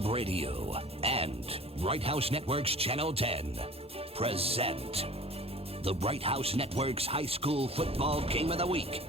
Web Radio and Bright House Network's Channel 10 present the Bright House Network's High School Football Game of the Week.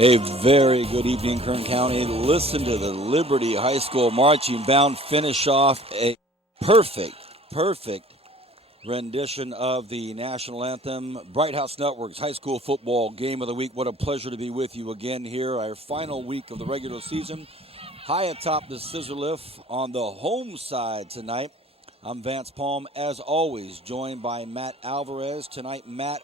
A very good evening, Kern County. Listen to the Liberty High School marching band finish off a perfect rendition of the national anthem. Bright House Network's High School Football Game of the Week. What a pleasure to be with you again here. Our final week of the regular season. High atop the scissor lift on the home side tonight. I'm Vance Palm, as always, joined by Matt Alvarez. Tonight, Matt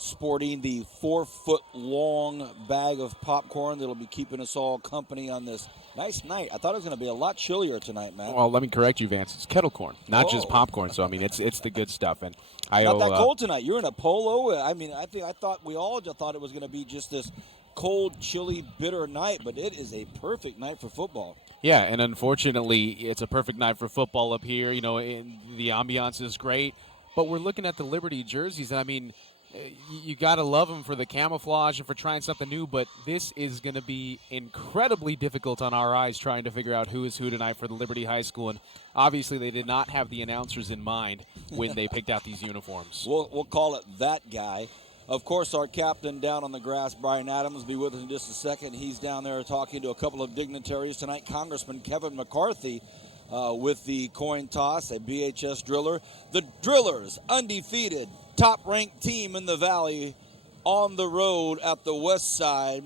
sporting the 4-foot-long bag of popcorn that'll be keeping us all company on this nice night. I thought it was going to be a lot chillier tonight, Matt. Well, let me correct you, Vance. It's kettle corn, not just popcorn. So, I mean, it's the good stuff. And not that cold tonight. You're in a polo. I mean, I thought we all just thought it was going to be just this cold, chilly, bitter night, but it is a perfect night for football. Yeah, and unfortunately, it's a perfect night for football up here. You know, the ambiance is great, but we're looking at the Liberty jerseys, and I mean, you got to love them for the camouflage and for trying something new, but this is going to be incredibly difficult on our eyes trying to figure out who is who tonight for the Liberty High School. And obviously they did not have the announcers in mind when they picked out these uniforms. We'll call it that guy. Of course, our captain down on the grass, Brian Adams, will be with us in just a second. He's down there talking to a couple of dignitaries tonight. Congressman Kevin McCarthy with the coin toss, a BHS driller. The Drillers, undefeated, top-ranked team in the Valley, on the road at the west side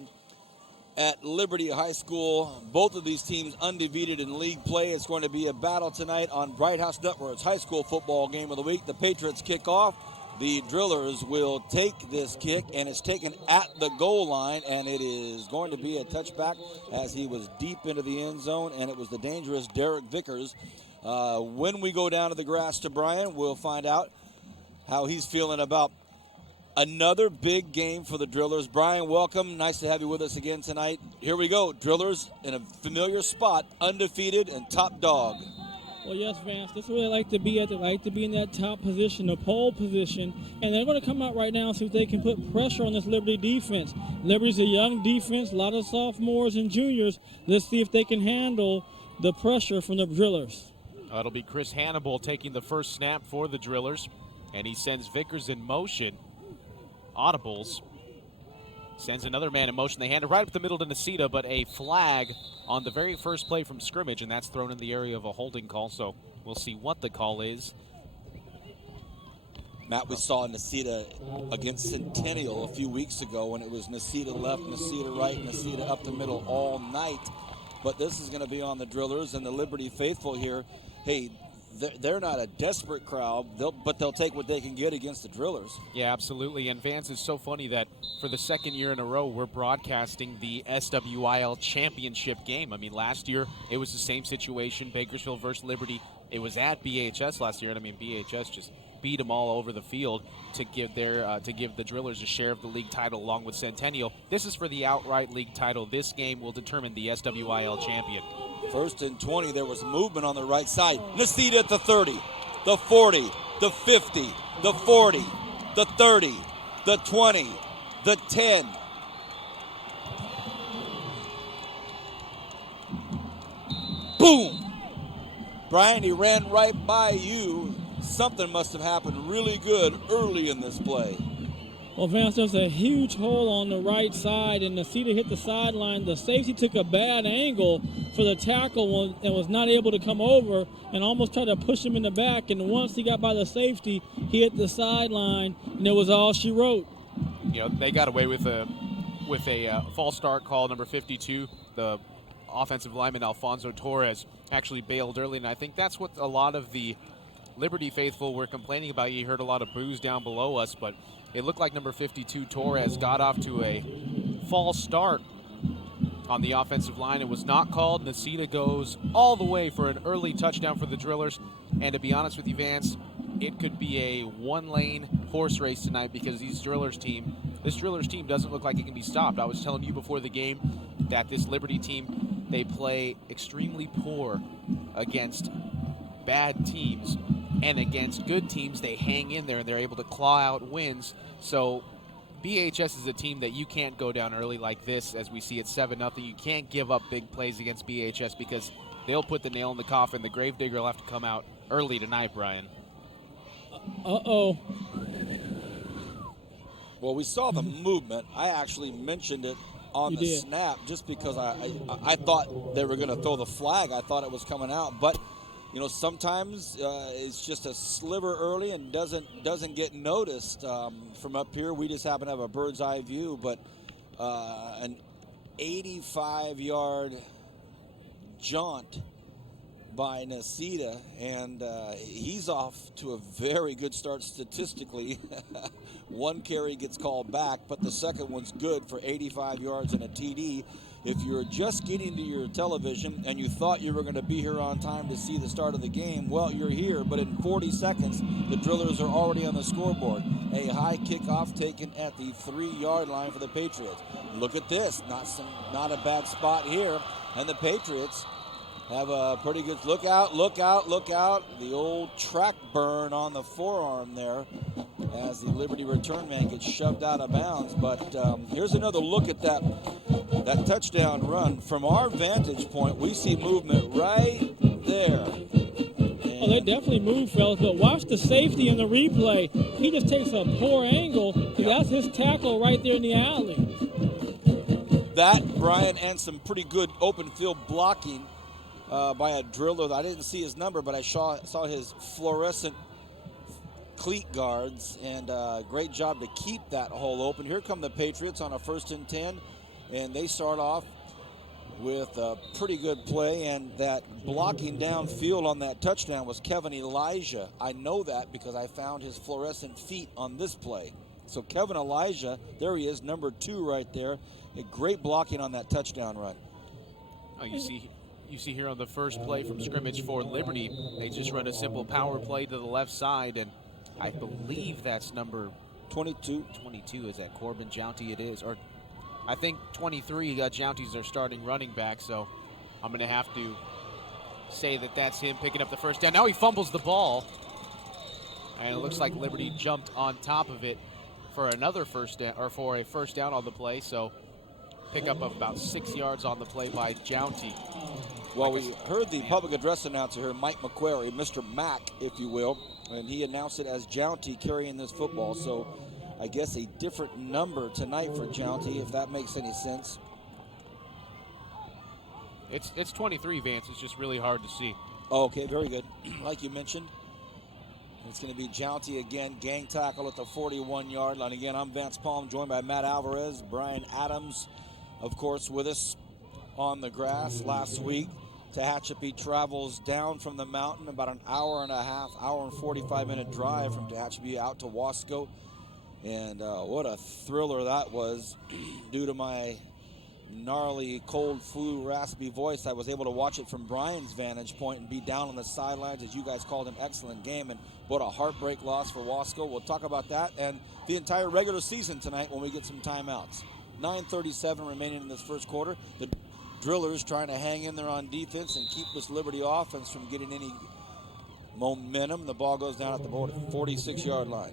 at Liberty High School. Both of these teams undefeated in league play. It's going to be a battle tonight on Bright House Network's High School Football Game of the Week. The Patriots kick off. The Drillers will take this kick, and it's taken at the goal line, and it is going to be a touchback as he was deep into the end zone, and it was the dangerous Derek Vickers. When we go down to the grass to Brian, we'll find out how he's feeling about another big game for the Drillers. Brian, welcome. Nice to have you with us again tonight. Here we go. Drillers in a familiar spot, undefeated and top dog. Well, yes, Vance, this is where they like to be at. They like to be in that top position, the pole position. And they're going to come out right now and see if they can put pressure on this Liberty defense. Liberty's a young defense, a lot of sophomores and juniors. Let's see if they can handle the pressure from the Drillers. It'll be Chris Hannibal taking the first snap for the Drillers. And he sends Vickers in motion. Audibles. Sends another man in motion. They hand it right up the middle to Nacita, but a flag on the very first play from scrimmage, and that's thrown in the area of a holding call, so we'll see what the call is. Matt, we saw Nacita against Centennial a few weeks ago when it was Nacita left, Nacita right, Nacita up the middle all night. But this is going to be on the Drillers and the Liberty faithful here. Hey, they're not a desperate crowd, but they'll take what they can get against the Drillers. Yeah, absolutely. And Vance, is so funny that for the second year in a row, we're broadcasting the SWIL championship game. I mean, last year it was the same situation, Bakersfield versus Liberty. It was at BHS last year, and I mean, BHS just beat them all over the field to give the Drillers a share of the league title along with Centennial. This is for the outright league title. This game will determine the SWIL champion. First and 20, there was movement on the right side. Nacita at the 30, the 40, the 50, the 40, the 30, the 20, the 10. Boom! Brian, he ran right by you. Something must have happened really good early in this play. Well, Vance, there's a huge hole on the right side, and Nacita hit the sideline. The safety took a bad angle for the tackle and was not able to come over and almost tried to push him in the back. And once he got by the safety, he hit the sideline, and it was all she wrote. You know, they got away with a false start call, number 52. The offensive lineman Alfonso Torres actually bailed early, and I think that's what a lot of the Liberty faithful were complaining about. You heard a lot of boos down below us, but it looked like number 52 Torres got off to a false start on the offensive line. It was not called. Nacita goes all the way for an early touchdown for the Drillers. And to be honest with you, Vance, it could be a one-lane horse race tonight because this Drillers team doesn't look like it can be stopped. I was telling you before the game that this Liberty team, they play extremely poor against bad teams, and against good teams, they hang in there and they're able to claw out wins. So BHS is a team that you can't go down early like this, as we see it 7-0. You can't give up big plays against BHS because they'll put the nail in the coffin. The Gravedigger will have to come out early tonight, Brian. Well, we saw the movement. I actually mentioned it on the snap just because I thought they were going to throw the flag. I thought it was coming out, but sometimes it's just a sliver early and doesn't get noticed from up here. We just happen to have a bird's eye view, but an 85-yard jaunt by Nasita, and he's off to a very good start statistically. One carry gets called back, but the second one's good for 85 yards and a TD. If you're just getting to your television and you thought you were going to be here on time to see the start of the game, well, you're here, but in 40 seconds, the Drillers are already on the scoreboard. A high kickoff taken at the 3-yard line for the Patriots. Look at this, not a bad spot here, and the Patriots have a pretty good look out. The old track burn on the forearm there as the Liberty return man gets shoved out of bounds. But here's another look at that touchdown run. From our vantage point, we see movement right there. Oh, they definitely move, fellas, but watch the safety in the replay. He just takes a poor angle. That's his tackle right there in the alley. That, Brian, and some pretty good open field blocking by a Driller. I didn't see his number, but I saw his fluorescent cleat guards, and great job to keep that hole open. Here come the Patriots on a 1st and 10, and they start off with a pretty good play, and that blocking downfield on that touchdown was Kevin Elijah. I know that because I found his fluorescent feet on this play. So Kevin Elijah, there he is, number 2 right there. A great blocking on that touchdown run. Oh, you see here on the first play from scrimmage for Liberty, they just run a simple power play to the left side, and I believe that's number 22. 22, is that Corbin Jounty? It is, or I think 23, Jounty's their starting running back, so I'm going to have to say that that's him picking up the first down. Now he fumbles the ball, and it looks like Liberty jumped on top of it for another first down, or for a first down on the play, so pickup of about 6 yards on the play by Jounty. Well, we heard the public address announcer here, Mike McQuarrie, Mr. Mack, if you will, and he announced it as Jounty carrying this football. So I guess a different number tonight for Jounty, if that makes any sense. It's 23, Vance. It's just really hard to see. Oh, okay, very good. Like you mentioned, it's going to be Jounty again, gang tackle at the 41-yard line. Again, I'm Vance Palm, joined by Matt Alvarez, Brian Adams, of course, with us on the grass last week. Tehachapi travels down from the mountain, about an hour and 45-minute drive from Tehachapi out to Wasco. And what a thriller that was. Due to my gnarly, cold flu, raspy voice, I was able to watch it from Brian's vantage point and be down on the sidelines, as you guys called an excellent game. And what a heartbreak loss for Wasco. We'll talk about that and the entire regular season tonight when we get some timeouts. 9:37 remaining in this first quarter. The Drillers trying to hang in there on defense and keep this Liberty offense from getting any momentum. The ball goes down at the 46-yard line.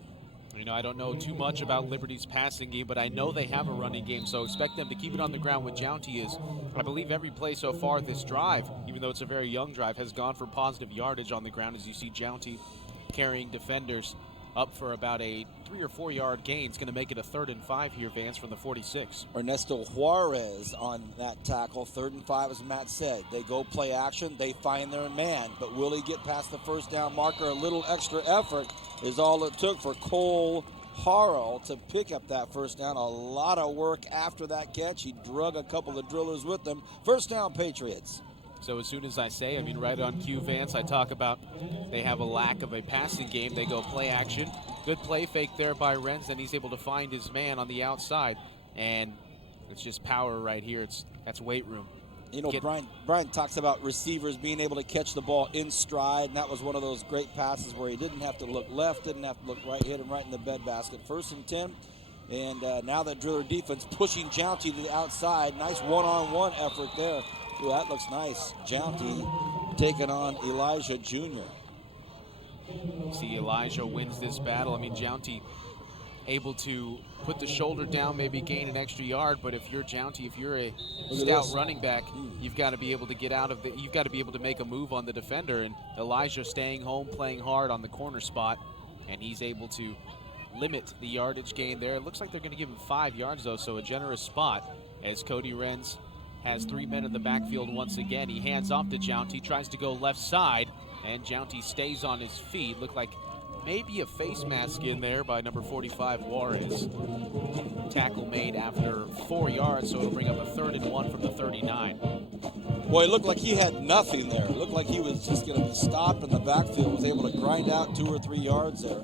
I don't know too much about Liberty's passing game, but I know they have a running game, so expect them to keep it on the ground. What Jounty is, I believe every play so far this drive, even though it's a very young drive, has gone for positive yardage on the ground, as you see Jounty carrying defenders up for about a 3 or 4 yard gain. It's going to make it a 3rd and 5 here, Vance, from the 46. Ernesto Juarez on that tackle. 3rd and 5, as Matt said. They go play action. They find their man. But will he get past the first down marker? A little extra effort is all it took for Cole Harrell to pick up that first down. A lot of work after that catch. He drug a couple of Drillers with him. First down, Patriots. So as soon as I say, right on cue, Vance, I talk about they have a lack of a passing game. They go play action. Good play fake there by Renz, and he's able to find his man on the outside. And it's just power right here. That's weight room. You know, Brian talks about receivers being able to catch the ball in stride, and that was one of those great passes where he didn't have to look left, didn't have to look right, hit him right in the bed basket. 1st and 10, and now that Driller defense pushing Jounty to the outside. Nice one-on-one effort there. Ooh, that looks nice. Jounty taking on Elijah Jr. See, Elijah wins this battle. I mean, Jounty able to put the shoulder down, maybe gain an extra yard, but if you're Jounty, if you're a stout running back, you've got to be able to get out of you've got to be able to make a move on the defender, and Elijah staying home, playing hard on the corner spot, and he's able to limit the yardage gain there. It looks like they're going to give him 5 yards, though, so a generous spot as Cody Renz has 3 men in the backfield once again. He hands off to Jounty, tries to go left side, and Jounty stays on his feet. Looked like maybe a face mask in there by number 45, Juarez. Tackle made after 4 yards, so it'll bring up a 3rd and 1 from the 39. Boy, it looked like he had nothing there. It looked like he was just going to be stopped in the backfield, was able to grind out 2 or 3 yards there.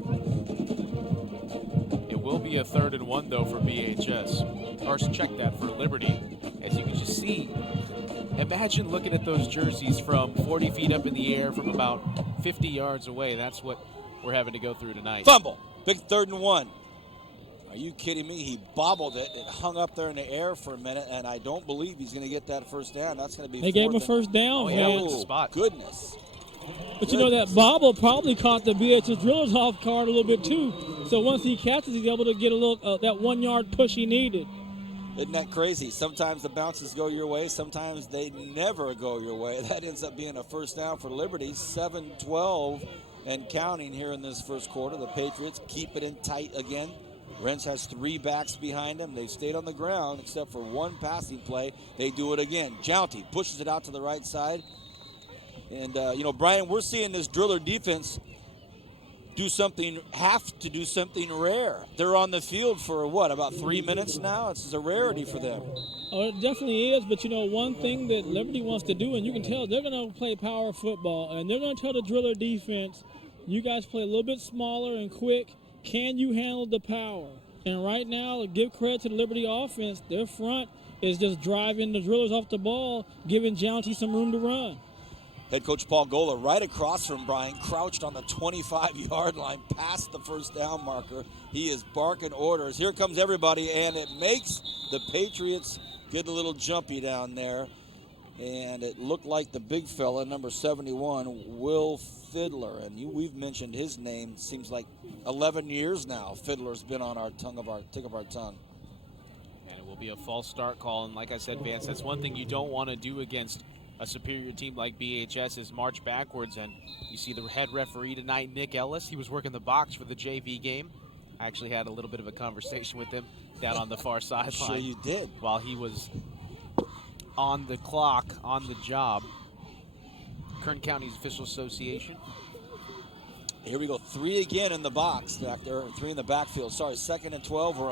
It will be a 3rd and 1, though, for BHS. Or check that for Liberty. As you can just see, imagine looking at those jerseys from 40 feet up in the air from about 50 yards away. That's what we're having to go through tonight. Fumble. Big 3rd and 1. Are you kidding me? He bobbled it. It hung up there in the air for a minute, and I don't believe he's going to get that 1st down. That's going to be They gave him a 1st down, man. Oh, spot. Goodness. But you know, that bobble probably caught the BHS Drillers off guard a little bit, too. So once he catches, he's able to get a little that 1 yard push he needed. Isn't that crazy? Sometimes the bounces go your way. Sometimes they never go your way. That ends up being a 1st down for Liberty. 7-12 and counting here in this 1st quarter. The Patriots keep it in tight again. Renz has 3 backs behind him. They've stayed on the ground except for 1 passing play. They do it again. Jounty pushes it out to the right side. And, you know, Brian, we're seeing this Driller defense have to do something rare. They're on the field for, what, about 3 minutes now? It's a rarity for them. Oh, it definitely is. But, you know, one thing that Liberty wants to do, and you can tell they're going to play power football, and they're going to tell the Driller defense, you guys play a little bit smaller and quick. Can you handle the power? And right now, give credit to the Liberty offense. Their front is just driving the Drillers off the ball, giving Jounty some room to run. Head coach Paul Gola right across from Brian, crouched on the 25-yard line past the 1st down marker. He is barking orders. Here comes everybody, and it makes the Patriots get a little jumpy down there. And it looked like the big fella, number 71, Will Fiddler. And we've mentioned his name, seems like 11 years now. Fiddler's been on our tip of our tongue. And it will be a false start call. And like I said, Vance, that's one thing you don't want to do against a superior team like BHS is march backwards. And you see the head referee tonight, Nick Ellis. He was working the box for the JV game. I actually had a little bit of a conversation with him down on the far sideline. Sure you did. While he was on the clock, on the job. Kern County's Official Association. Here we go. 3 again in the box back there. 3 in the backfield. Sorry, 2nd and 12. We're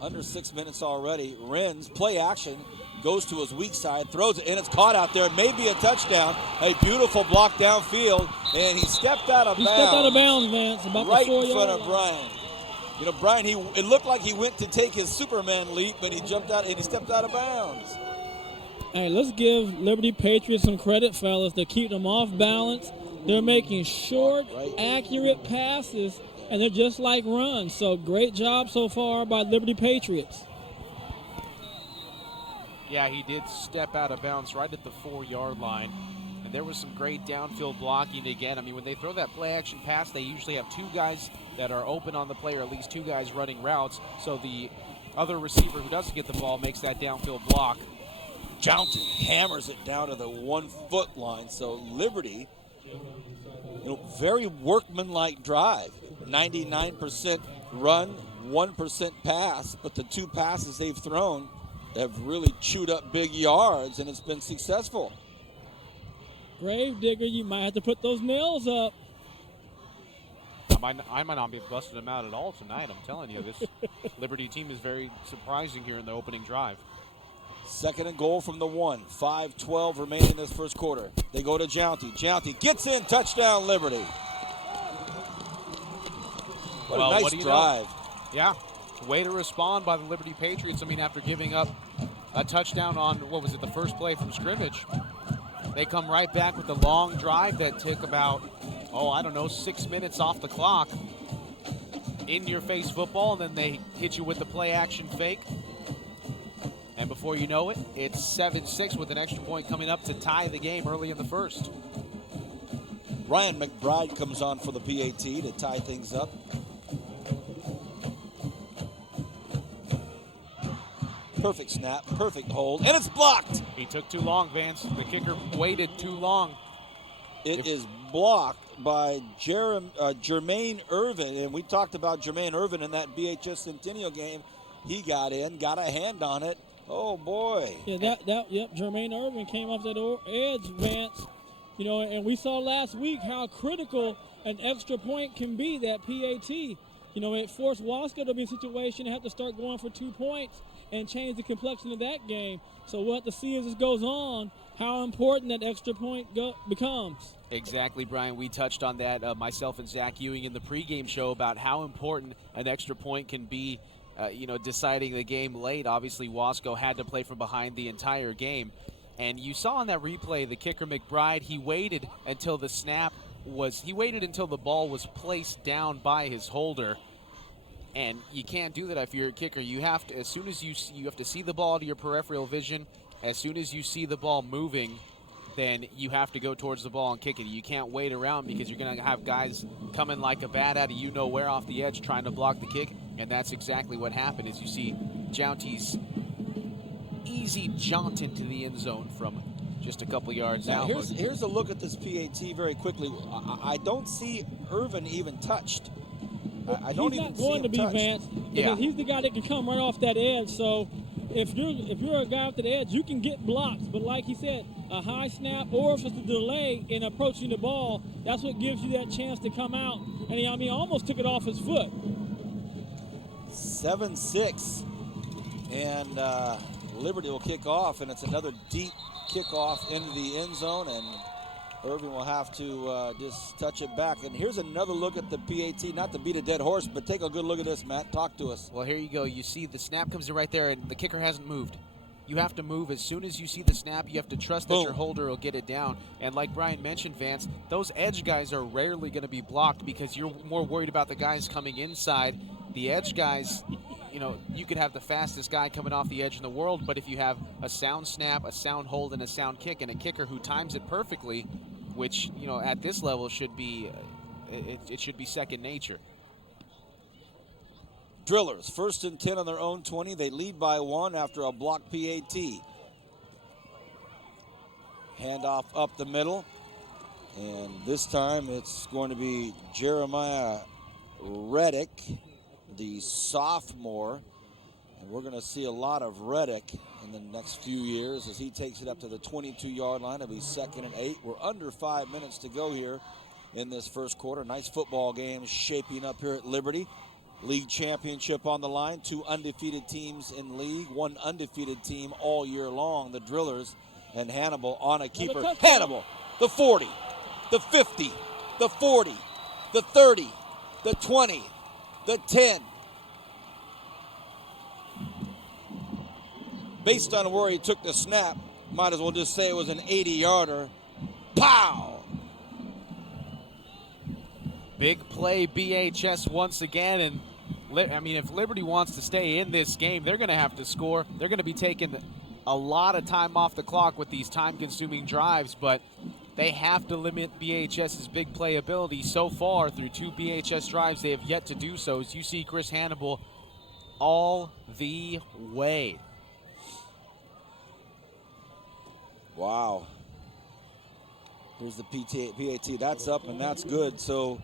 under 6 minutes already. Renz, play action, goes to his weak side, throws it, and it's caught out there. Maybe a touchdown. A beautiful block downfield, and he stepped out of bounds. He stepped out of bounds, Vance. About right the 4 in front of line. Brian. You know, Brian, it looked like he went to take his Superman leap, but he jumped out and he stepped out of bounds. Hey, let's give Liberty Patriots some credit, fellas. They're keeping them off balance. They're making short, accurate passes, and they're just like runs. So great job so far by Liberty Patriots. Yeah, he did step out of bounds right at the 4-yard line. And there was some great downfield blocking again. I mean, when they throw that play-action pass, they usually have 2 guys that are open on the play, or at least 2 guys running routes. So the other receiver who doesn't get the ball makes that downfield block. Jounty hammers it down to the 1-foot line. So Liberty, very workmanlike drive. 99% run, 1% pass, but the 2 passes they've thrown have really chewed up big yards, and it's been successful. Gravedigger, you might have to put those nails up. I might not be busting them out at all tonight. I'm telling you, this Liberty team is very surprising here in the opening drive. 2nd and goal from the 1. 5:12 remaining in this 1st quarter. They go to Jounty. Jounty gets in. Touchdown, Liberty. What a nice drive. Yeah. Way to respond by the Liberty Patriots. I mean, after giving up a touchdown on, what was it, the first play from scrimmage. They come right back with a long drive that took about, 6 minutes off the clock. In-your-face football, and then they hit you with the play-action fake. And before you know it, it's 7-6 with an extra point coming up to tie the game early in the first. Ryan McBride comes on for the PAT to tie things up. Perfect snap, perfect hold, and it's blocked. He took too long, Vance. The kicker waited too long. It is blocked by Jermaine Irvin, and we talked about Jermaine Irvin in that BHS Centennial game. He got in, got a hand on it. Oh boy! Yeah, Jermaine Irvin came off that edge, Vance. You know, and we saw last week how critical an extra point can be. That PAT, you know, it forced Wasco to be in a situation to have to start going for 2 points and change the complexion of that game. So we'll have to see as this goes on how important that extra point becomes. Exactly, Brian. We touched on that, myself and Zach Ewing, in the pregame show about how important an extra point can be, deciding the game late. Obviously, Wasco had to play from behind the entire game. And you saw on that replay, the kicker McBride, he waited until the ball was placed down by his holder. And you can't do that if you're a kicker. You have to, as soon as you have to see the ball to your peripheral vision. As soon as you see the ball moving, then you have to go towards the ball and kick it. You can't wait around because you're going to have guys coming like a bat out of you-know-where off the edge trying to block the kick. And that's exactly what happened, as you see Jounty's easy jaunt into the end zone from just a couple yards out. Here's a look at this PAT very quickly. I don't see Irvin even touched. I don't even see him touched. He's not going to be, Vance, because he's the guy that can come right off that edge. So if you're a guy off the edge, you can get blocks. But like he said, a high snap or if it's a delay in approaching the ball, that's what gives you that chance to come out. And he almost took it off his foot. 7-6, and Liberty will kick off, and it's another deep kickoff into the end zone, and Irving will have to just touch it back. And here's another look at the PAT, not to beat a dead horse, but take a good look at this, Matt. Talk to us. Well, here you go. You see the snap comes right there, and the kicker hasn't moved. You have to move as soon as you see the snap. You have to trust that your holder will get it down. And like Brian mentioned, Vance, those edge guys are rarely going to be blocked because you're more worried about the guys coming inside. The edge guys, you could have the fastest guy coming off the edge in the world, but if you have a sound snap, a sound hold, and a sound kick, and a kicker who times it perfectly, which, at this level should be, it should be second nature. Drillers, 1st and 10 on their own 20. They lead by 1 after a blocked PAT. Handoff up the middle. And this time it's going to be Jeremiah Reddick, the sophomore. And we're going to see a lot of Reddick in the next few years as he takes it up to the 22-yard line. It'll be 2nd and 8. We're under 5 minutes to go here in this first quarter. Nice football game shaping up here at Liberty. League championship on the line. 2 undefeated teams in league. 1 undefeated team all year long. The Drillers and Hannibal on a keeper. Hannibal, the 40, the 50, the 40, the 30, the 20, the 10. Based on where he took the snap, might as well just say it was an 80-yarder. Pow! Big play BHS once again, and if Liberty wants to stay in this game, they're going to have to score. They're going to be taking a lot of time off the clock with these time-consuming drives, but they have to limit BHS's big play ability. So far, through 2 BHS drives, they have yet to do so, as you see Chris Hannibal all the way. Wow. Here's the PAT. That's up and that's good. So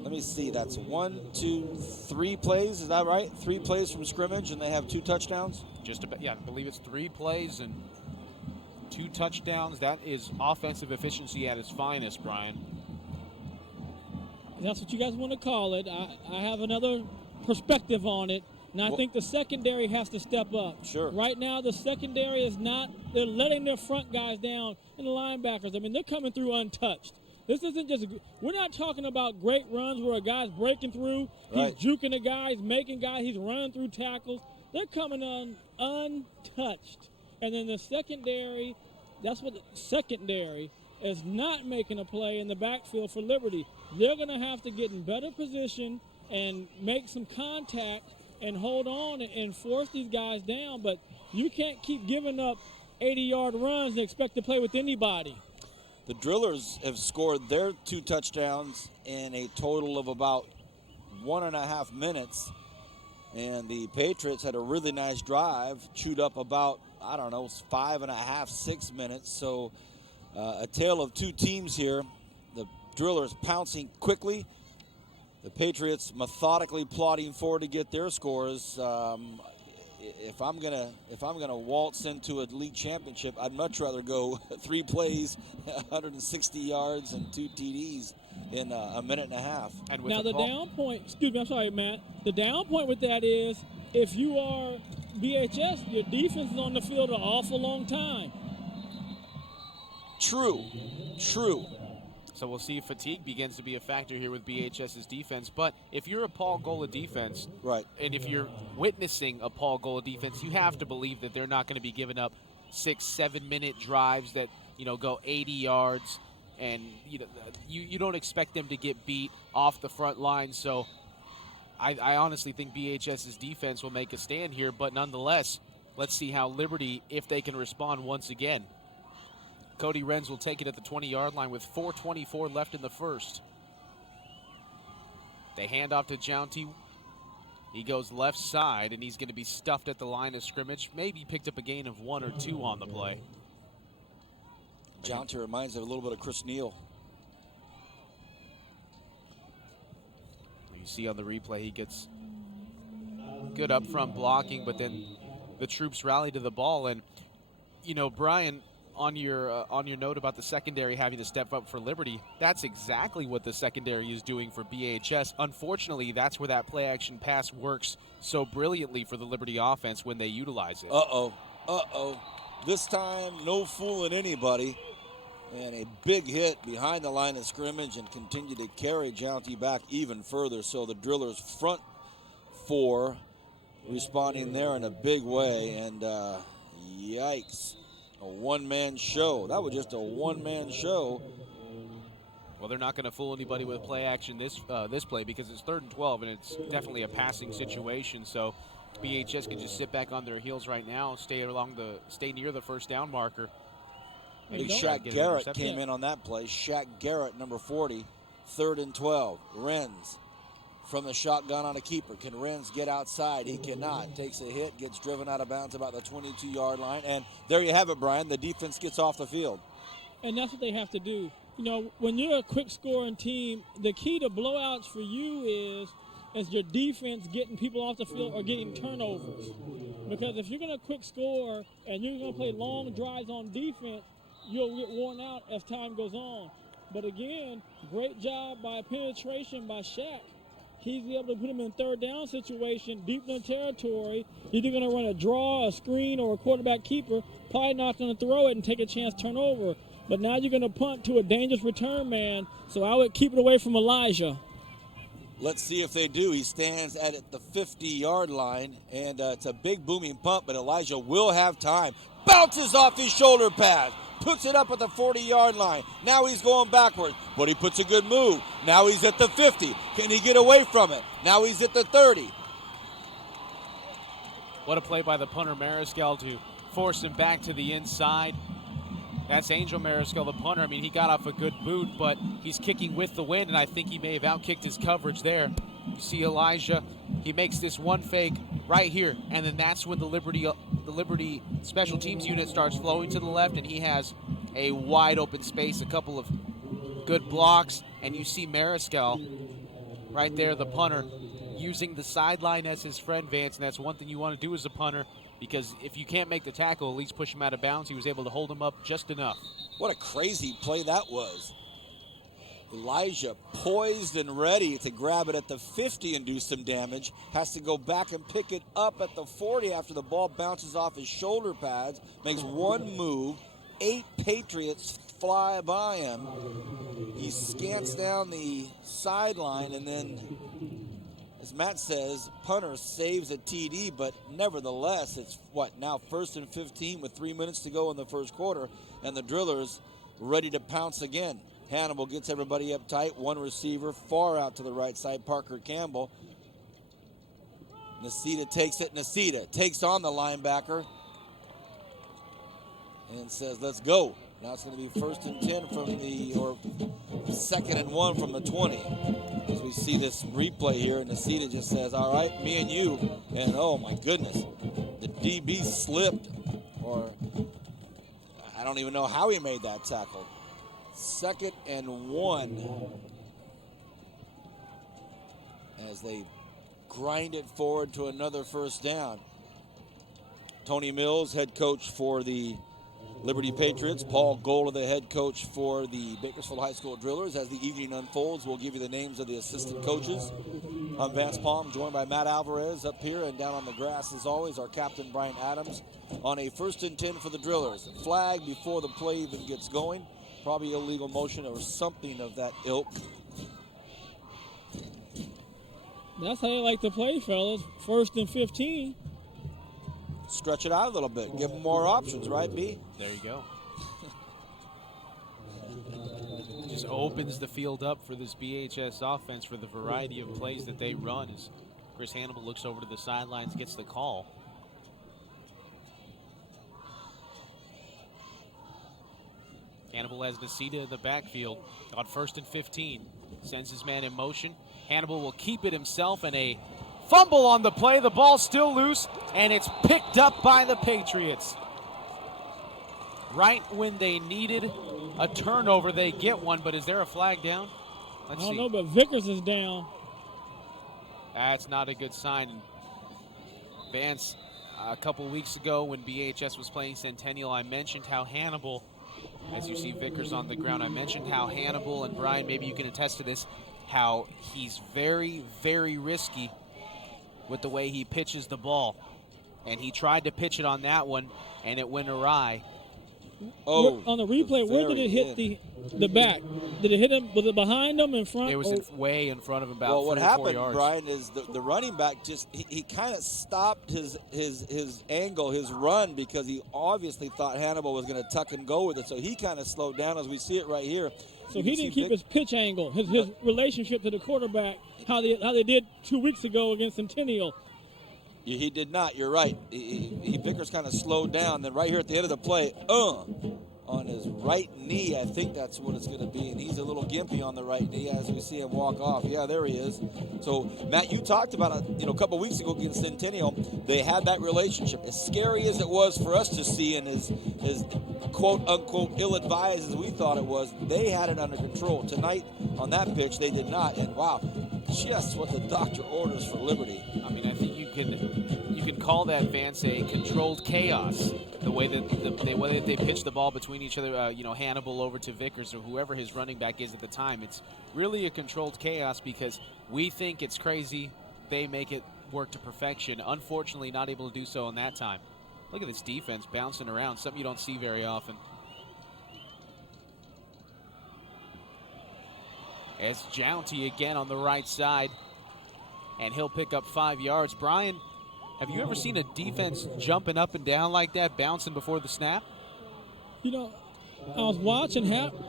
let me see. That's 1, 2, 3 plays. Is that right? 3 plays from scrimmage, and they have 2 touchdowns? Just about, I believe it's 3 plays and 2 touchdowns. That is offensive efficiency at its finest, Brian. That's what you guys want to call it. I have another perspective on it. And I think the secondary has to step up. Sure. Right now, the secondary is not – they're letting their front guys down and the linebackers. They're coming through untouched. This isn't just, we're not talking about great runs where a guy's breaking through, Right. he's juking a guy, he's making guys, he's running through tackles. They're coming on untouched. And then the secondary, that's what the secondary is not making a play in the backfield for Liberty. They're going to have to get in better position and make some contact and hold on and force these guys down. But you can't keep giving up 80-yard runs and expect to play with anybody. The Drillers have scored their 2 touchdowns in a total of about 1.5 minutes. And the Patriots had a really nice drive, chewed up about, 5.5, 6 minutes. So a tale of 2 teams here. The Drillers pouncing quickly. The Patriots methodically plodding forward to get their scores. If I'm gonna waltz into a league championship, I'd much rather go 3 plays, 160 yards, and 2 TDs in a minute and a half. And with Now the down point, excuse me, I'm sorry, Matt. The down point with that is if you are BHS, your defense is on the field an awful long time. True. So we'll see if fatigue begins to be a factor here with BHS's defense. But if you're a Paul Gola defense, Right. and if you're witnessing a Paul Gola defense, you have to believe that they're not going to be giving up 6-7 minute drives that go 80 yards, and you don't expect them to get beat off the front line. So I honestly think BHS's defense will make a stand here. But nonetheless, let's see how Liberty, if they can respond once again. Cody Renz will take it at the 20-yard line with 4:24 left in the first. They hand off to Jounty. He goes left side, and he's going to be stuffed at the line of scrimmage. Maybe picked up a gain of 1 or 2 on the play. Jounty reminds me a little bit of Chris Neal. You see on the replay he gets good up front blocking, but then the troops rally to the ball. And, Brian, on your note about the secondary having to step up for Liberty, that's exactly what the secondary is doing for BHS. Unfortunately, that's where that play action pass works so brilliantly for the Liberty offense when they utilize it. This time, no fooling anybody. And a big hit behind the line of scrimmage and continue to carry Jounty back even further. So the Drillers front 4 responding there in a big way. And yikes. A one-man show. That was just a one-man show. Well, they're not going to fool anybody with play action this play because it's 3rd and 12, and it's definitely a passing situation. So BHS can just sit back on their heels right now, stay near the first down marker. Big Shaq Garrett came in on that play. Shaq Garrett, number 40, 3rd and 12. Renz from the shotgun on a keeper. Can Renz get outside? He cannot. Takes a hit, gets driven out of bounds about the 22-yard line. And there you have it, Brian. The defense gets off the field. And that's what they have to do. When you're a quick scoring team, the key to blowouts for you is your defense getting people off the field or getting turnovers. Because if you're going to quick score and you're going to play long drives on defense, you'll get worn out as time goes on. But again, great job by penetration by Shaq. He's able to put him in 3rd down situation, deep in the territory. Either going to run a draw, a screen, or a quarterback keeper. Probably not going to throw it and take a chance to turn over. But now you're going to punt to a dangerous return man. So I would keep it away from Elijah. Let's see if they do. He stands at the 50-yard line, and it's a big booming punt, but Elijah will have time. Bounces off his shoulder pad. Puts it up at the 40-yard line. Now he's going backwards, but he puts a good move. Now he's at the 50. Can he get away from it? Now he's at the 30. What a play by the punter Mariscal to force him back to the inside. That's Angel Mariscal, the punter. I mean, he got off a good boot, but he's kicking with the wind, and I think he may have outkicked his coverage there. You see Elijah, he makes this one fake right here, and then that's when the Liberty special teams unit starts flowing to the left, and he has a wide open space, a couple of good blocks, and you see Mariscal right there, the punter, using the sideline as his friend, Vance, and that's one thing you want to do as a punter, because if you can't make the tackle, at least push him out of bounds. He was able to hold him up just enough. What a crazy play that was. Elijah poised and ready to grab it at the 50 and do some damage. Has to go back and pick it up at the 40 after the ball bounces off his shoulder pads. Makes one move. 8 Patriots fly by him. He scants down the sideline, and then, as Matt says, punter saves a TD, but nevertheless, it's now 1st and 15 with 3 minutes to go in the first quarter, and the Drillers ready to pounce again. Hannibal gets everybody up tight, one receiver far out to the right side, Parker Campbell. Nasita takes it. Nasita takes on the linebacker and says, let's go. Now it's going to be 1st and 10 from or 2nd and 1 from the 20. As we see this replay here, and Nasita just says, all right, me and you. And oh my goodness, the DB slipped, or I don't even know how he made that tackle. 2nd and 1 as they grind it forward to another first down. Tony Mills, head coach for the Liberty Patriots. Paul Gola, the head coach for the Bakersfield High School Drillers. As the evening unfolds, we'll give you the names of the assistant coaches. I'm Vance Palm, joined by Matt Alvarez up here, and down on the grass, as always, our captain, Brian Adams, on a 1st and 10 for the Drillers. Flag before the play even gets going. Probably illegal motion or something of that ilk. That's how they like to play, fellas. 1st and 15. Stretch it out a little bit. Give them more options, right, B? There you go. Just opens the field up for this BHS offense for the variety of plays that they run as Chris Hannibal looks over to the sidelines, gets the call. Hannibal has Nasita in the backfield on 1st and 15. Sends his man in motion. Hannibal will keep it himself, and a fumble on the play. The ball's still loose, and it's picked up by the Patriots. Right when they needed a turnover, they get one, but is there a flag down? Let's see. I don't know, but Vickers is down. That's not a good sign. Vance, a couple weeks ago when BHS was playing Centennial, I mentioned how Hannibal, as you see Vickers on the ground, I mentioned how Hannibal, and Brian, maybe you can attest to this, how he's very, very risky with the way he pitches the ball. And he tried to pitch it on that one, and it went awry. Oh, on the replay, where did it hit the back? Did it hit him? Was it behind him, in front? It was way in front of him, about 3 or 4 what happened, yards. Brian, is the running back just he kind of stopped his angle, his run, because he obviously thought Hannibal was going to tuck and go with it. So he kind of slowed down, as we see it right here. So he didn't keep his pitch angle, his relationship to the quarterback, how they did 2 weeks ago against Centennial. He did not. You're right. Vickers kind of slowed down. Then right here at the end of the play, on his right knee, I think that's what it's going to be. And he's a little gimpy on the right knee as we see him walk off. Yeah, there he is. So, Matt, you talked about a couple weeks ago against Centennial. They had that relationship. As scary as it was for us to see, and as quote-unquote ill-advised as we thought it was, they had it under control. Tonight, on that pitch, they did not. And, wow, just what the doctor orders for Liberty. I mean, I think you can call that, Vance, a controlled chaos. The way that they pitch the ball between each other, Hannibal over to Vickers or whoever his running back is at the time. It's really a controlled chaos because we think it's crazy. They make it work to perfection. Unfortunately, not able to do so in that time. Look at this defense bouncing around, something you don't see very often. As Jounty again on the right side, and he'll pick up 5 yards. Brian, have you ever seen a defense jumping up and down like that, bouncing before the snap? I was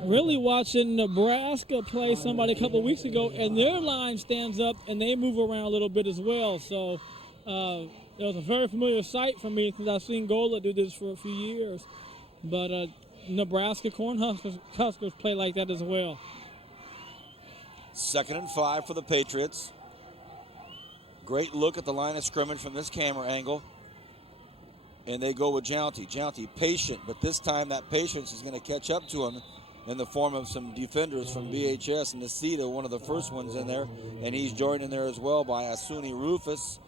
really watching Nebraska play somebody a couple weeks ago, and their line stands up and they move around a little bit as well. So it was a very familiar sight for me because I've seen Gola do this for a few years. But Nebraska Cornhuskers play like that as well. 2nd and 5 for the Patriots. Great look at the line of scrimmage from this camera angle. And they go with Jounty. Jounty patient, but this time that patience is going to catch up to him in the form of some defenders from BHS. And Nasita, one of the first ones in there. And he's joined in there as well by Asuni Rufus.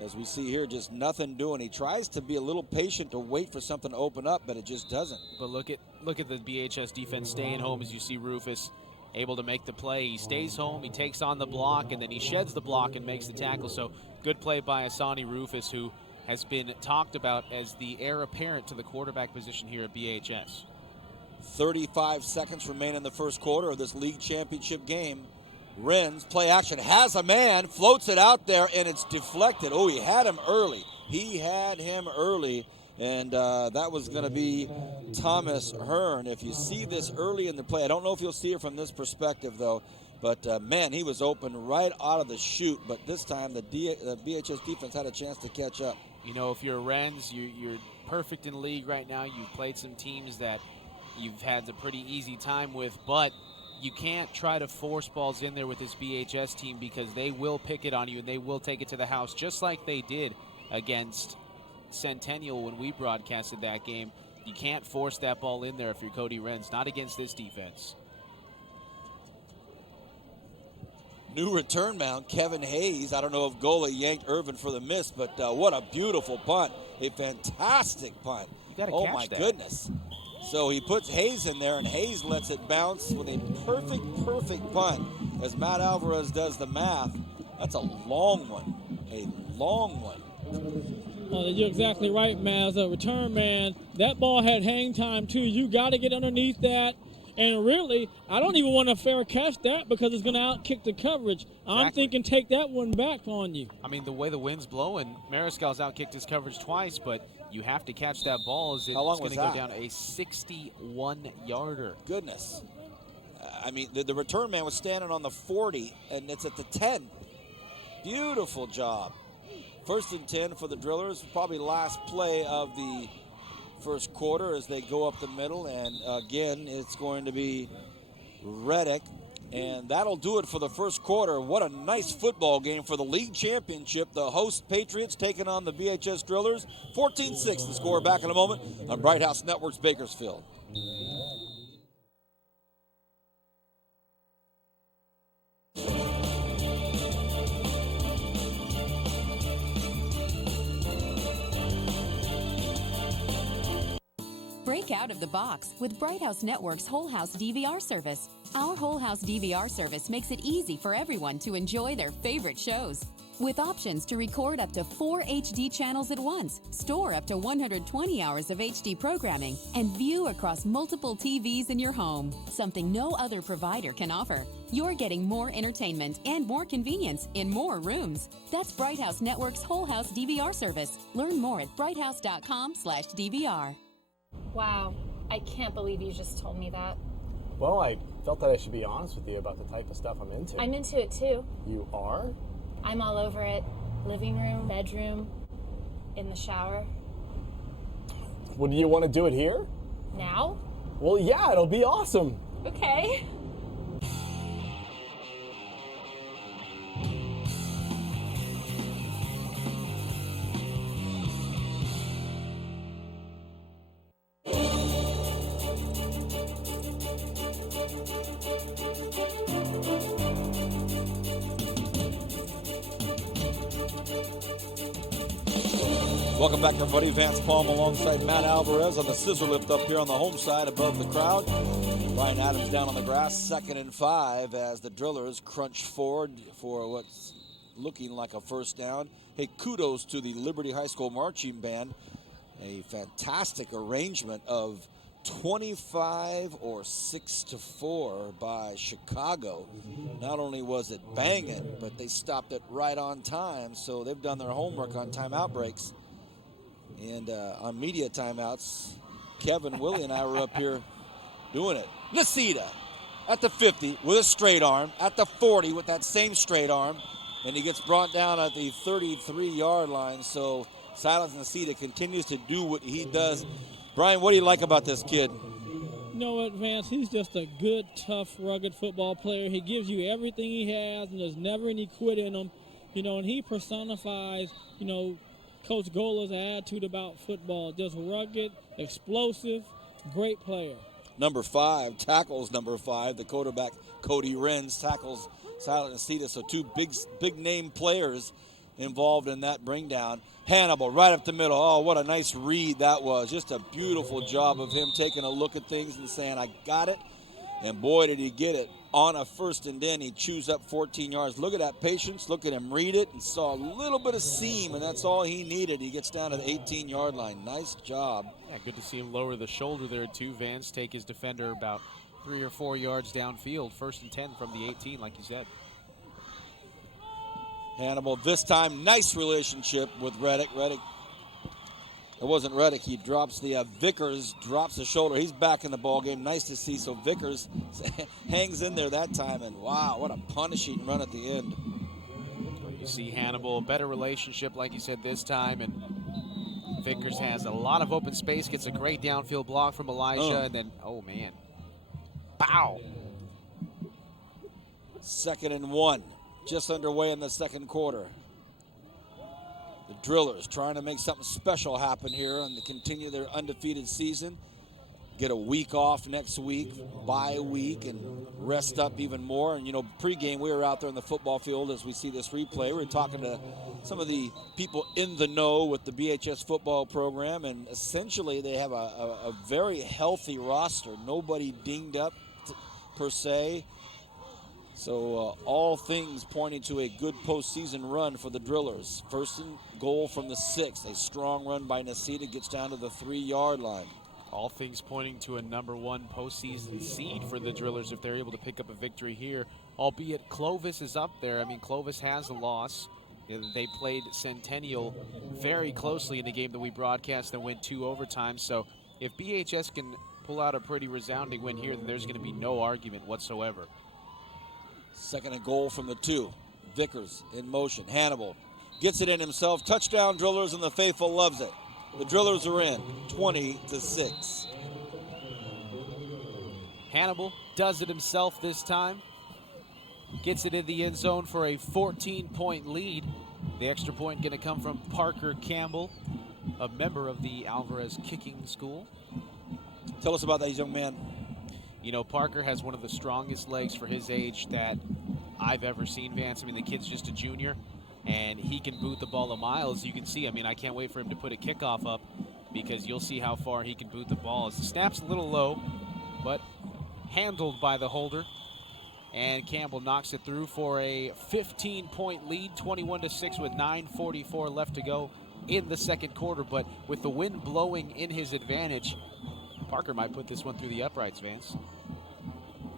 As we see here, just nothing doing. He tries to be a little patient to wait for something to open up, but it just doesn't. But look at the BHS defense staying home as you see Rufus able to make the play. He stays home, he takes on the block, and then he sheds the block and makes the tackle. So good play by Asani Rufus, who has been talked about as the heir apparent to the quarterback position here at BHS. 35 seconds remain in the first quarter of this league championship game. Renz, play action, has a man, floats it out there, and it's deflected. Oh, he had him early. And that was going to be Thomas Hearn. If you see this early in the play, I don't know if you'll see it from this perspective, though, but, man, he was open right out of the chute. But this time the BHS defense had a chance to catch up. You know, if you're Renz, you're perfect in the league right now. You've played some teams that you've had a pretty easy time with, but you can't try to force balls in there with this BHS team because they will pick it on you and they will take it to the house, just like they did against Centennial when we broadcasted that game. You can't force that ball in there if you're Cody Renz, not against this defense. New return mound, Kevin Hayes. I don't know if Gola yanked Irvin for the miss, but what a beautiful punt. A fantastic punt. Oh, my goodness. So he puts Hayes in there, and Hayes lets it bounce with a perfect punt. As Matt Alvarez does the math, that's a long one. Well, you're exactly right, Matt. As a return man, that ball had hang time, too. You got to get underneath that. And really, I don't even want to fair catch that because it's going to outkick the coverage. Exactly. I'm thinking take that one back on you. I mean, the way the wind's blowing, Mariscal's outkicked his coverage twice, but you have to catch that ball as it's going to go down a 61-yarder. Goodness. I mean, the return man was standing on the 40, and it's at the 10. Beautiful job. 1st and 10 for the Drillers. Probably last play of the first quarter as they go up the middle. And again, it's going to be Reddick. And that'll do it for the first quarter. What a nice football game for the league championship. The host Patriots taking on the BHS Drillers. 14-6 the score. Back in a moment on Bright House Networks Bakersfield. Break out of the box with Bright House Network's Whole House DVR service. Our Whole House DVR service makes it easy for everyone to enjoy their favorite shows. With options to record up to 4 HD channels at once, store up to 120 hours of HD programming, and view across multiple TVs in your home, something no other provider can offer. You're getting more entertainment and more convenience in more rooms. That's Bright House Network's Whole House DVR service. Learn more at brighthouse.com/DVR. Wow, I can't believe you just told me that. Well, I felt that I should be honest with you about the type of stuff I'm into. I'm into it too. You are? I'm all over it. Living room, bedroom, in the shower. Well, do you want to do it here? Now? Well, yeah, it'll be awesome. Okay. Welcome back, everybody. Vance Palm alongside Matt Alvarez on the scissor lift up here on the home side above the crowd. Brian Adams down on the grass, 2nd and 5 as the Drillers crunch forward for what's looking like a first down. Hey, kudos to the Liberty High School Marching Band. A fantastic arrangement of 25 or 6-4 by Chicago. Not only was it banging, but they stopped it right on time, so they've done their homework on timeout breaks. And on media timeouts, Kevin, Willie, and I were up here doing it. Nacita at the 50 with a straight arm, at the 40 with that same straight arm, and he gets brought down at the 33-yard line. So Silas Nacita continues to do what he does. Brian, what do you like about this kid? You know what, Vance? He's just a good, tough, rugged football player. He gives you everything he has, and there's never any quit in him. You know, and he personifies, you know, Coach Gola's attitude about football. Just rugged, explosive, great player. Number 5, tackles number 5. The quarterback, Cody Renz, tackles Silas Nacita. So two big-name players involved in that bring down. Hannibal right up the middle. Oh, what a nice read that was. Just a beautiful job of him taking a look at things and saying, I got it. And boy, did he get it. on a 1st and 10. He chews up 14 yards. Look at that patience. Look at him read it and saw a little bit of seam, and that's all he needed. He gets down to the 18-yard line. Nice job. Yeah, good to see him lower the shoulder there, too. Vance take his defender about 3 or 4 yards downfield. 1st and 10 from the 18, like you said. Hannibal this time, nice relationship with Reddick. It wasn't Reddick. He drops the Vickers, drops the shoulder. He's back in the ball game. Nice to see. So Vickers hangs in there that time, and wow, what a punishing run at the end. You see Hannibal, better relationship, like you said, this time, and Vickers has a lot of open space, gets a great downfield block from Elijah, and then, oh man, bow. 2nd and 1, just underway in the second quarter. The Drillers trying to make something special happen here and to continue their undefeated season. Get a week off next week, bye week, and rest up even more. And, you know, pregame, we were out there in the football field as we see this replay. We were talking to some of the people in the know with the BHS football program, and essentially they have a very healthy roster. Nobody dinged up per se. So all things pointing to a good postseason run for the Drillers. 1st and goal from the 6. A strong run by Nasita gets down to the 3-yard line. All things pointing to a #1 postseason seed for the Drillers if they're able to pick up a victory here, albeit Clovis is up there. I mean, Clovis has a loss. They played Centennial very closely in the game that we broadcast and went 2 overtimes. So if BHS can pull out a pretty resounding win here, then there's going to be no argument whatsoever. 2nd and goal from the 2. Vickers in motion. Hannibal gets it in himself. Touchdown Drillers, and the faithful loves it. The Drillers are in 20-6. Hannibal does it himself this time. Gets it in the end zone for a 14-point lead. The extra point going to come from Parker Campbell, a member of the Alvarez Kicking School. Tell us about that young man. You know, Parker has one of the strongest legs for his age that I've ever seen, Vance. I mean, the kid's just a junior, and he can boot the ball a mile, as you can see. I mean, I can't wait for him to put a kickoff up because you'll see how far he can boot the ball. As the snap's a little low, but handled by the holder. And Campbell knocks it through for a 15-point lead, 21-6 with 9:44 left to go in the second quarter. But with the wind blowing in his advantage, Parker might put this one through the uprights, Vance.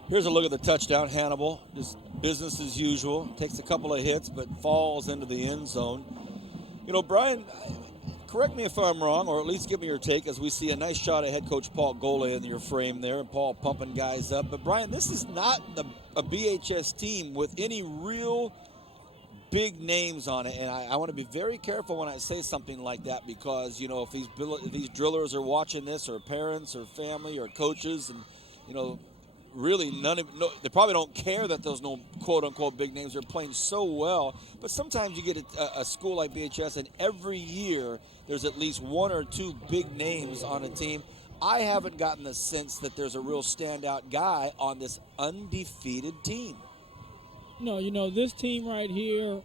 Here's a look at the touchdown. Hannibal, just business as usual. Takes a couple of hits, but falls into the end zone. You know, Brian, correct me if I'm wrong, or at least give me your take, as we see a nice shot of head coach Paul Gole in your frame there, and Paul pumping guys up. But, Brian, this is not a BHS team with any real big names on it, and I want to be very careful when I say something like that because, you know, if these drillers are watching this, or parents or family or coaches, and, you know, really they probably don't care that there's no quote-unquote big names. They're playing so well. But sometimes you get a school like BHS, and every year there's at least 1 or 2 big names on a team. I haven't gotten the sense that there's a real standout guy on this undefeated team. No, you know, this team right here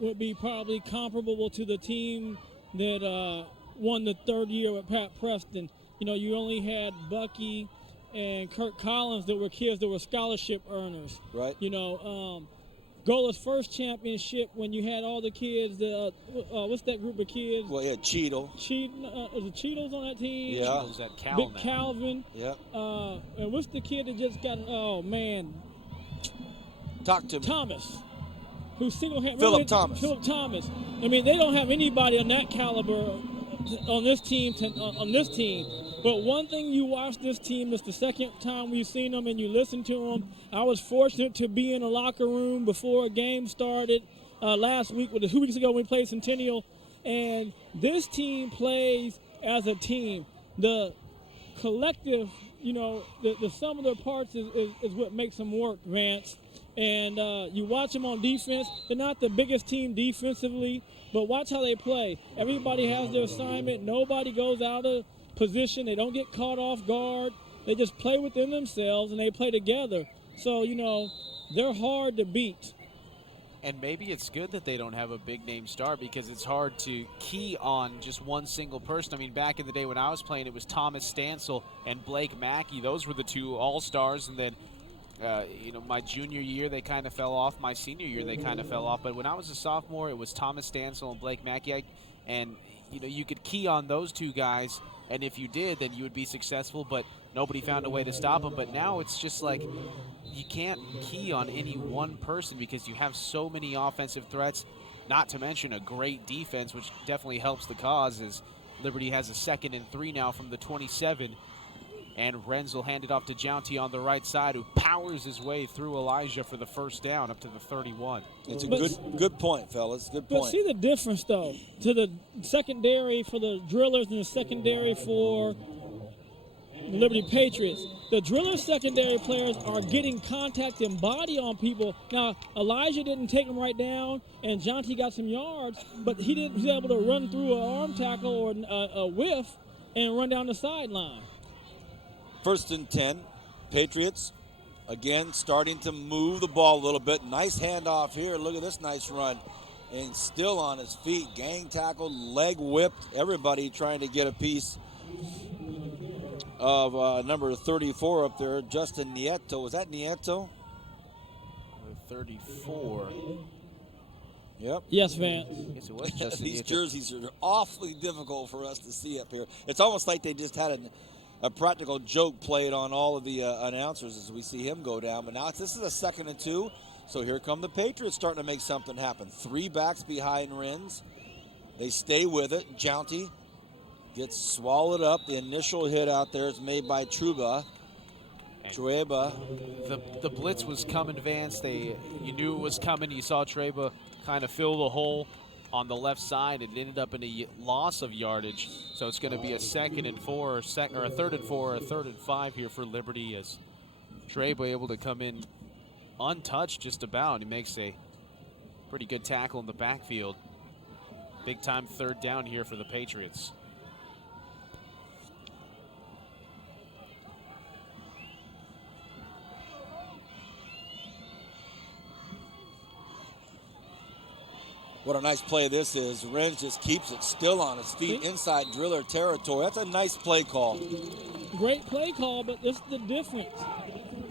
would be probably comparable to the team that won the 3rd year with Pat Preston. You know, you only had Bucky and Kirk Collins that were kids that were scholarship earners. Right. You know, Gola's first championship when you had all the kids, what's that group of kids? Well, yeah, Cheadle. Is it Cheadle's on that team? Yeah. Cheadle's at Cal Big now. Calvin. Yeah. And what's the kid that just got, oh, man, Talk to me. Thomas, who single-handed. Philip Thomas. Philip Thomas. I mean, they don't have anybody on that caliber on this team. But one thing, you watch this team, it's the second time we've seen them and you listen to them. I was fortunate to be in a locker room before a game started last week, 2 weeks ago when we played Centennial. And this team plays as a team. The collective, you know, the sum of their parts is what makes them work, Vance. And you watch them on defense. They're not the biggest team defensively, but watch how they play. Everybody has their assignment. Nobody goes out of position. They don't get caught off guard. They just play within themselves, and they play together. So, you know, they're hard to beat. And maybe it's good that they don't have a big-name star because it's hard to key on just one single person. I mean, back in the day when I was playing, it was Thomas Stansel and Blake Mackey. Those were the 2 all-stars, and then My junior year, they kind of fell off. My senior year, they kind of fell off. But when I was a sophomore, it was Thomas Stansel and Blake Mackey. And, you could key on those two guys. And if you did, then you would be successful. But nobody found a way to stop them. But now it's just like you can't key on any one person because you have so many offensive threats, not to mention a great defense, which definitely helps the cause as Liberty has a 2nd and 3 now from the 27. And Renz will hand it off to Jounty on the right side, who powers his way through Elijah for the first down up to the 31. It's a good point, fellas. Good point. But see the difference, though, to the secondary for the Drillers and the secondary for the Liberty Patriots. The Drillers secondary players are getting contact and body on people. Now, Elijah didn't take him right down, and Jounty got some yards, but he was able to run through an arm tackle or a whiff and run down the sideline. 1st and 10. Patriots, again, starting to move the ball a little bit. Nice handoff here. Look at this nice run. And still on his feet. Gang tackled, leg whipped. Everybody trying to get a piece of number 34 up there, Justin Nieto. Was that Nieto? 34. Yep. Yes, Vance. Yes, it was Justin These Nieto. jerseys are awfully difficult for us to see up here. It's almost like they just had a practical joke played on all of the announcers as we see him go down. But now this is a 2nd and 2. So here come the Patriots starting to make something happen. 3 backs behind Renz. They stay with it. Jounty gets swallowed up. The initial hit out there is made by Trueba. The blitz was coming, Vance. You knew it was coming. You saw Trueba kind of fill the hole on the left side. It ended up in a loss of yardage. So it's going to be a 2nd and 4, or a 3rd and 4, or a 3rd and 5 here for Liberty as Trueba able to come in untouched just about. He makes a pretty good tackle in the backfield. Big time 3rd down here for the Patriots. What a nice play this is. Renz just keeps it still on his feet inside Driller territory. That's a nice play call. Great play call, but this is the difference.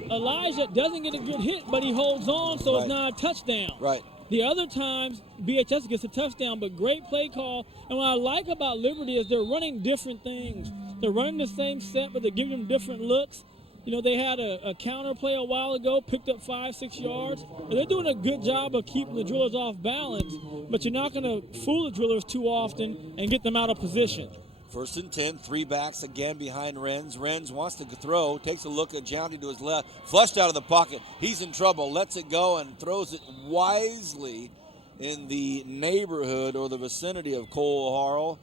Elijah doesn't get a good hit, but he holds on, so it's not a touchdown. Right. The other times, BHS gets a touchdown, but great play call. And what I like about Liberty is they're running different things. They're running the same set, but they're giving them different looks. They had a counter play a while ago, picked up 5-6 yards. And they're doing a good job of keeping the Drillers off balance, but you're not going to fool the Drillers too often and get them out of position. 1st and 10, 3 backs again behind Renz. Renz wants to throw, takes a look at Jounty to his left, flushed out of the pocket. He's in trouble, lets it go, and throws it wisely in the neighborhood or the vicinity of Cole Harrell.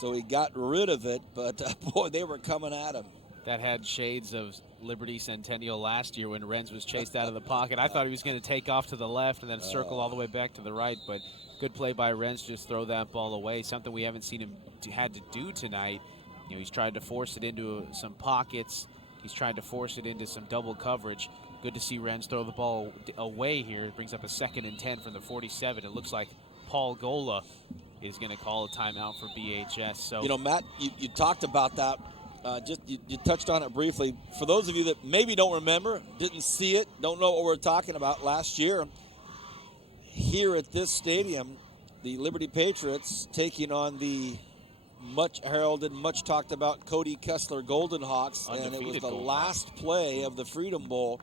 So he got rid of it, but boy, they were coming at him. That had shades of Liberty Centennial last year when Renz was chased out of the pocket. I thought he was going to take off to the left and then circle all the way back to the right, but good play by Renz, just throw that ball away, something we haven't seen him had to do tonight. He's tried to force it into some pockets. He's tried to force it into some double coverage. Good to see Renz throw the ball away here. It brings up a 2nd and 10 from the 47. It looks like Paul Gola is going to call a timeout for BHS. So, Matt, you talked about that. You touched on it briefly. For those of you that maybe don't remember, didn't see it, don't know what we're talking about last year, here at this stadium, the Liberty Patriots taking on the much heralded, much talked about Cody Kessler Golden Hawks, and it was the last play of the Freedom Bowl.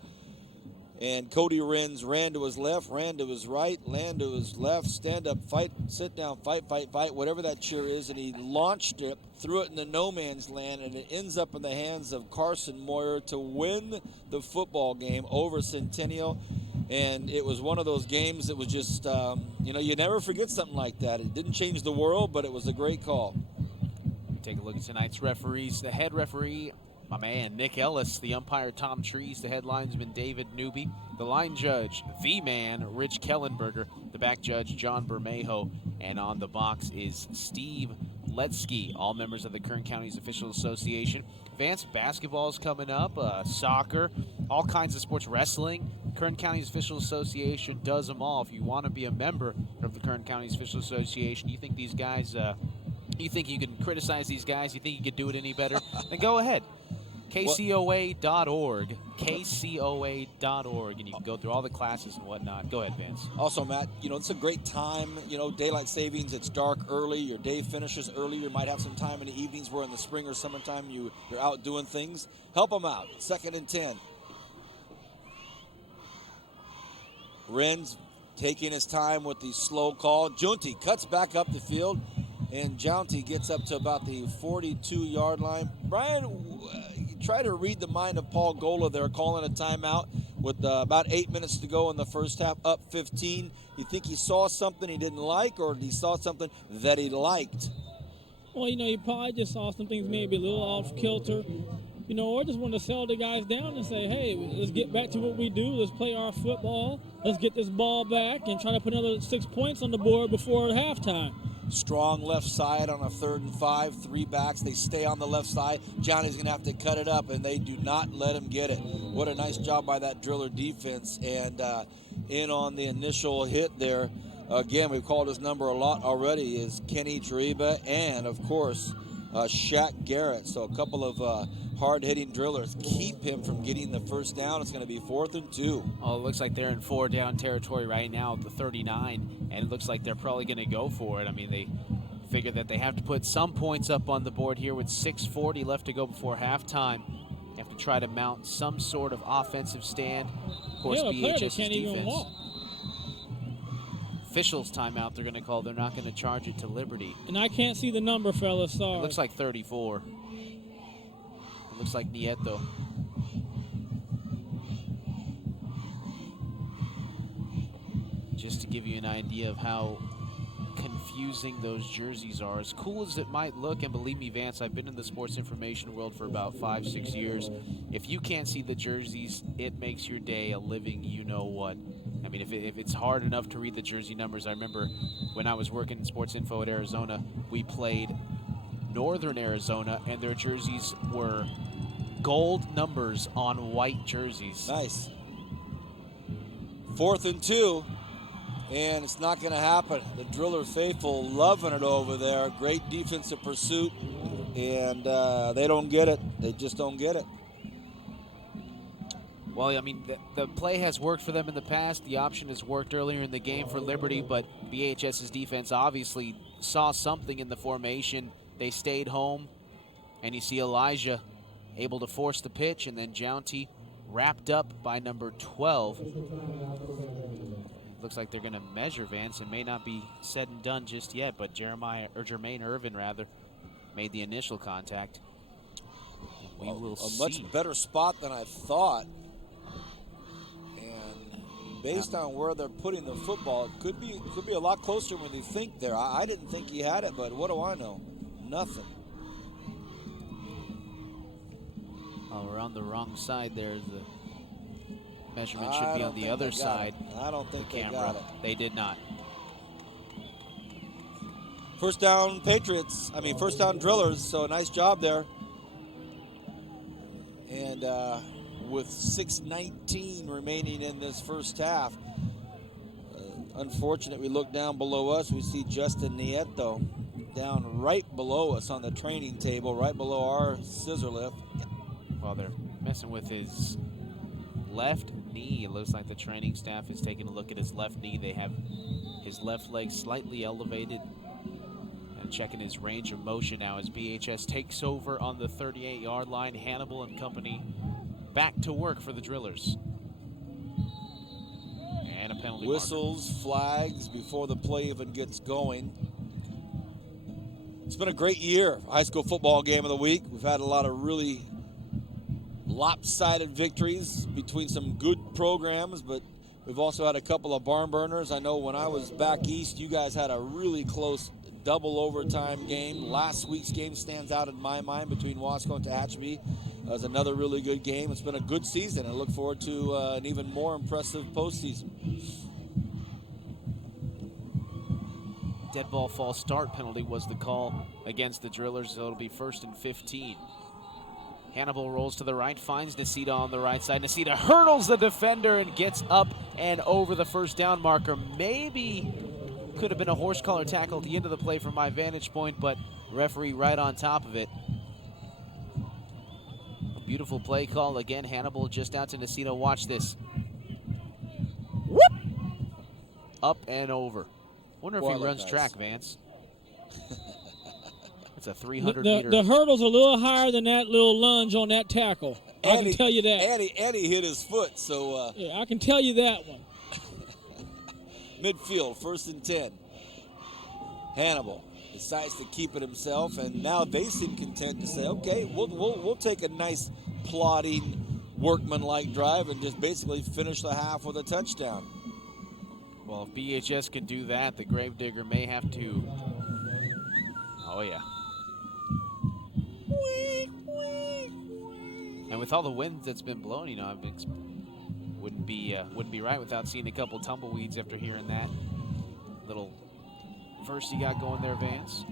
And Cody Renz ran to his left, ran to his right, ran to his left, stand up, fight, sit down, fight, whatever that cheer is, and he launched it, threw it into no man's land, and it ends up in the hands of Carson Moyer to win the football game over Centennial. And it was one of those games that was just, you never forget something like that. It didn't change the world, but it was a great call. Take a look at tonight's referees. The head referee, my man, Nick Ellis. The umpire, Tom Trees. The head linesman, David Newby. The line judge, the man, Rich Kellenberger. The back judge, John Bermejo. And on the box is Steve Letsky, all members of the Kern County's Official Association. Vance, basketball is coming up, soccer, all kinds of sports, wrestling. Kern County's Official Association does them all. If you want to be a member of the Kern County's Official Association, you think these guys, you think you can criticize these guys, you think you could do it any better, then go ahead. KCOA.org. KCOA.org. And you can go through all the classes and whatnot. Go ahead, Vance. Also, Matt, it's a great time. Daylight savings, it's dark early. Your day finishes early. You might have some time in the evenings where in the spring or summertime you're out doing things. Help them out. 2nd and 10. Renz taking his time with the slow call. Junti cuts back up the field, and Junti gets up to about the 42-yard line. Brian, try to read the mind of Paul Gola there, calling a timeout with about 8 minutes to go in the first half, up 15. You think he saw something he didn't like, or he saw something that he liked? Well, he probably just saw some things maybe a little off kilter. Or just want to settle the guys down and say, hey, let's get back to what we do. Let's play our football. Let's get this ball back and try to put another 6 points on the board before halftime. Strong left side on a 3rd and 5, 3 backs. They stay on the left side. Johnny's going to have to cut it up, and they do not let him get it. What a nice job by that Driller defense. And in on the initial hit there, again, we've called his number a lot already, is Kenny Chiriba and, of course, Shaq Garrett. So a couple of hard-hitting drillers keep him from getting the first down. It's going to be 4th and 2. Oh, it looks like they're in 4-down territory right now at the 39, and it looks like they're probably going to go for it. I mean, they figure that they have to put some points up on the board here with 6:40 left to go before halftime. They have to try to mount some sort of offensive stand. Of course, BHS's can't defense. even walk. Officials timeout they're going to call. They're not going to charge it to Liberty. And I can't see the number, fellas. Sorry. It looks like 34. It looks like Nieto. Just to give you an idea of how confusing those jerseys are. As cool as it might look, and believe me, Vance, I've been in the sports information world for about 5-6 years. If you can't see the jerseys, it makes your day a living you-know-what. I mean, if it's hard enough to read the jersey numbers, I remember when I was working in sports info at Arizona, we played Northern Arizona, and their jerseys were gold numbers on white jerseys. Nice. 4th and 2, and it's not going to happen. The Driller faithful loving it over there. Great defensive pursuit, and they don't get it. They just don't get it. Well, I mean, the play has worked for them in the past. The option has worked earlier in the game for Liberty, but BHS's defense obviously saw something in the formation. They stayed home, and you see Elijah able to force the pitch, and then Jounty wrapped up by number 12. Looks like they're going to measure Vance. It may not be said and done just yet, but Jermaine Irvin made the initial contact. We will see. A much better spot than I thought. Based on where they're putting the football, it could be a lot closer when you think there. I didn't think he had it, but what do I know? Nothing. Oh, we're on the wrong side there. The measurement should be on the other side. I don't think the they camera. got it. They did not. First down first down Drillers, so nice job there. And with 6:19 remaining in this first half. Unfortunate, we look down below us, we see Justin Nieto down right below us on the training table, right below our scissor lift. Well, they're messing with his left knee. It looks like the training staff is taking a look at his left knee. They have his left leg slightly elevated and checking his range of motion now as BHS takes over on the 38-yard line. Hannibal and company back to work for the Drillers. And a penalty Whistles, marker. flags before the play even gets going. It's been a great year. High school football game of the week. We've had a lot of really lopsided victories between some good programs, but we've also had a couple of barn burners. I know when I was back east, you guys had a really close double overtime game. Last week's game stands out in my mind between Wasco and Tehachapi. It was another really good game. It's been a good season. I look forward to an even more impressive postseason. Dead ball false start penalty was the call against the Drillers, so it'll be 1st and 15. Hannibal rolls to the right, finds Nacita on the right side. Nacita hurdles the defender and gets up and over the first down marker. Maybe could have been a horse collar tackle at the end of the play from my vantage point, but referee right on top of it. beautiful play call. Again, Hannibal just out to Nacita. Watch this. Whoop! Up and over. Wonder if Boy, he that runs nice. track, Vance. It's a 300 meter. The hurdle's a little higher than that little lunge on that tackle. I can tell you that. And he hit his foot, so Yeah, I can tell you that one. midfield, 1st and 10. Hannibal decides to keep it himself, and now they seem content to say, okay, we'll take a nice plodding, workman-like drive and just basically finish the half with a touchdown. Well, if BHS can do that, the Gravedigger may have to. Oh yeah. And with all the wind that's been blowing, you know, wouldn't be right without seeing a couple tumbleweeds after hearing that little verse you got going there, Vance.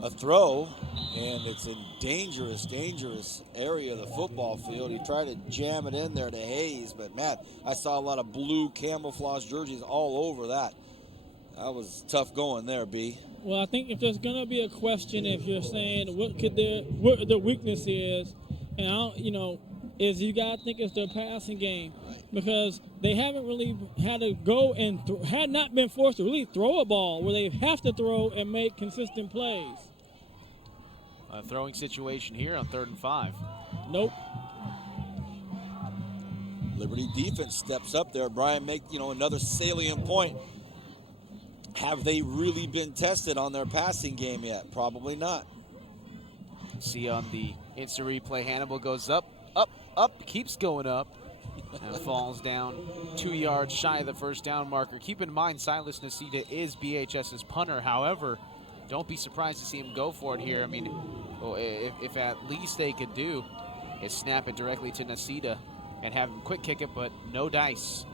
A throw, and it's in dangerous area of the football field. He tried to jam it in there to Hayes, but man, I saw a lot of blue camouflage jerseys all over that. That was tough going there, B. Well, I think if there's gonna be a question, if you're saying what the weakness is, and I don't, you know, is you gotta think it's their passing game, because they haven't really had to go and had not been forced to really throw a ball where they have to throw and make consistent plays. A throwing situation here on 3rd and 5. Nope. Liberty defense steps up there. Brian make, another salient point. Have they really been tested on their passing game yet? Probably not. See on the instant replay, Hannibal goes up, keeps going up, and falls down 2 yards shy of the first down marker. Keep in mind, Silas Nacita is BHS's punter. However, don't be surprised to see him go for it here. I mean, if at least they could do is snap it directly to Nacita and have him quick kick it, but no dice.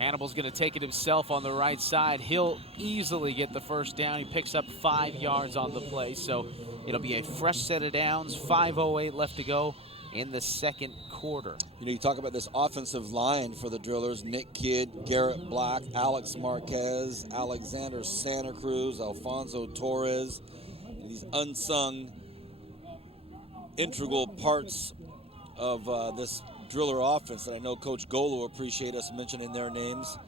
Hannibal's going to take it himself on the right side. He'll easily get the first down. He picks up 5 yards on the play, so it'll be a fresh set of downs. 5:08 left to go in the second quarter. You talk about this offensive line for the Drillers. Nick Kidd, Garrett Black, Alex Marquez, Alexander Santa Cruz, Alfonso Torres. These unsung, integral parts of this Driller offense that I know Coach Golo will appreciate us mentioning their names,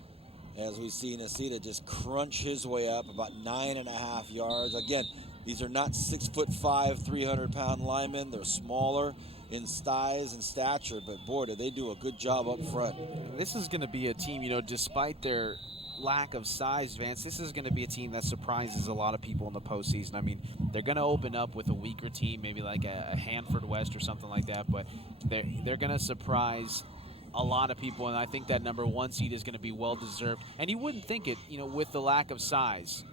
as we see Nacita just crunch his way up about 9.5 yards. Again, these are not 6'5", 300-pound linemen. They're smaller in size and stature, but boy, do they do a good job up front. This is going to be a team, despite their lack of size, Vance, this is going to be a team that surprises a lot of people in the postseason. I mean, they're going to open up with a weaker team, maybe like a Hanford West or something like that, but they're going to surprise a lot of people, and I think that number 1 seed is going to be well-deserved. And you wouldn't think it, with the lack of size.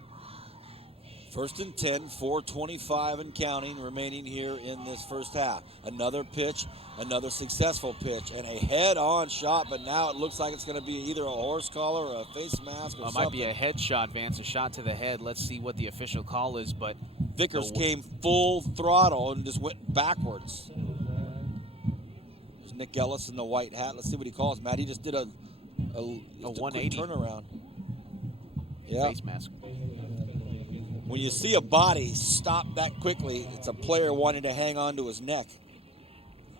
1st and 10, 4:25 and counting remaining here in this first half. Another pitch, another successful pitch, and a head-on shot, but now it looks like it's going to be either a horse collar or a face mask or something. It might be a head shot, Vance, a shot to the head. Let's see what the official call is, but Vickers came full throttle and just went backwards. There's Nick Ellis in the white hat. Let's see what he calls, Matt. He just did a 180 turnaround. Yeah. Face mask. When you see a body stop that quickly, it's a player wanting to hang on to his neck,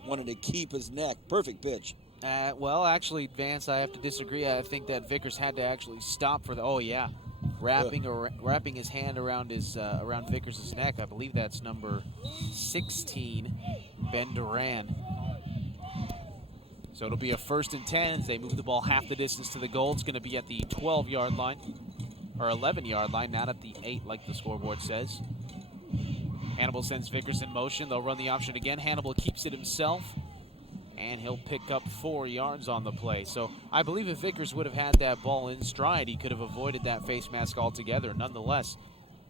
wanted to keep his neck. Perfect pitch. Well, actually, Vance, I have to disagree. I think that Vickers had to actually stop for the. Oh yeah, wrapping his hand around around Vickers' neck. I believe that's number 16, Ben Duran. So it'll be a 1st and 10 as they move the ball half the distance to the goal. It's going to be at the 12-yard line. Or 11-yard line, not at the 8 like the scoreboard says. Hannibal sends Vickers in motion. They'll run the option again. Hannibal keeps it himself, and he'll pick up 4 yards on the play. So I believe if Vickers would have had that ball in stride, he could have avoided that face mask altogether. Nonetheless,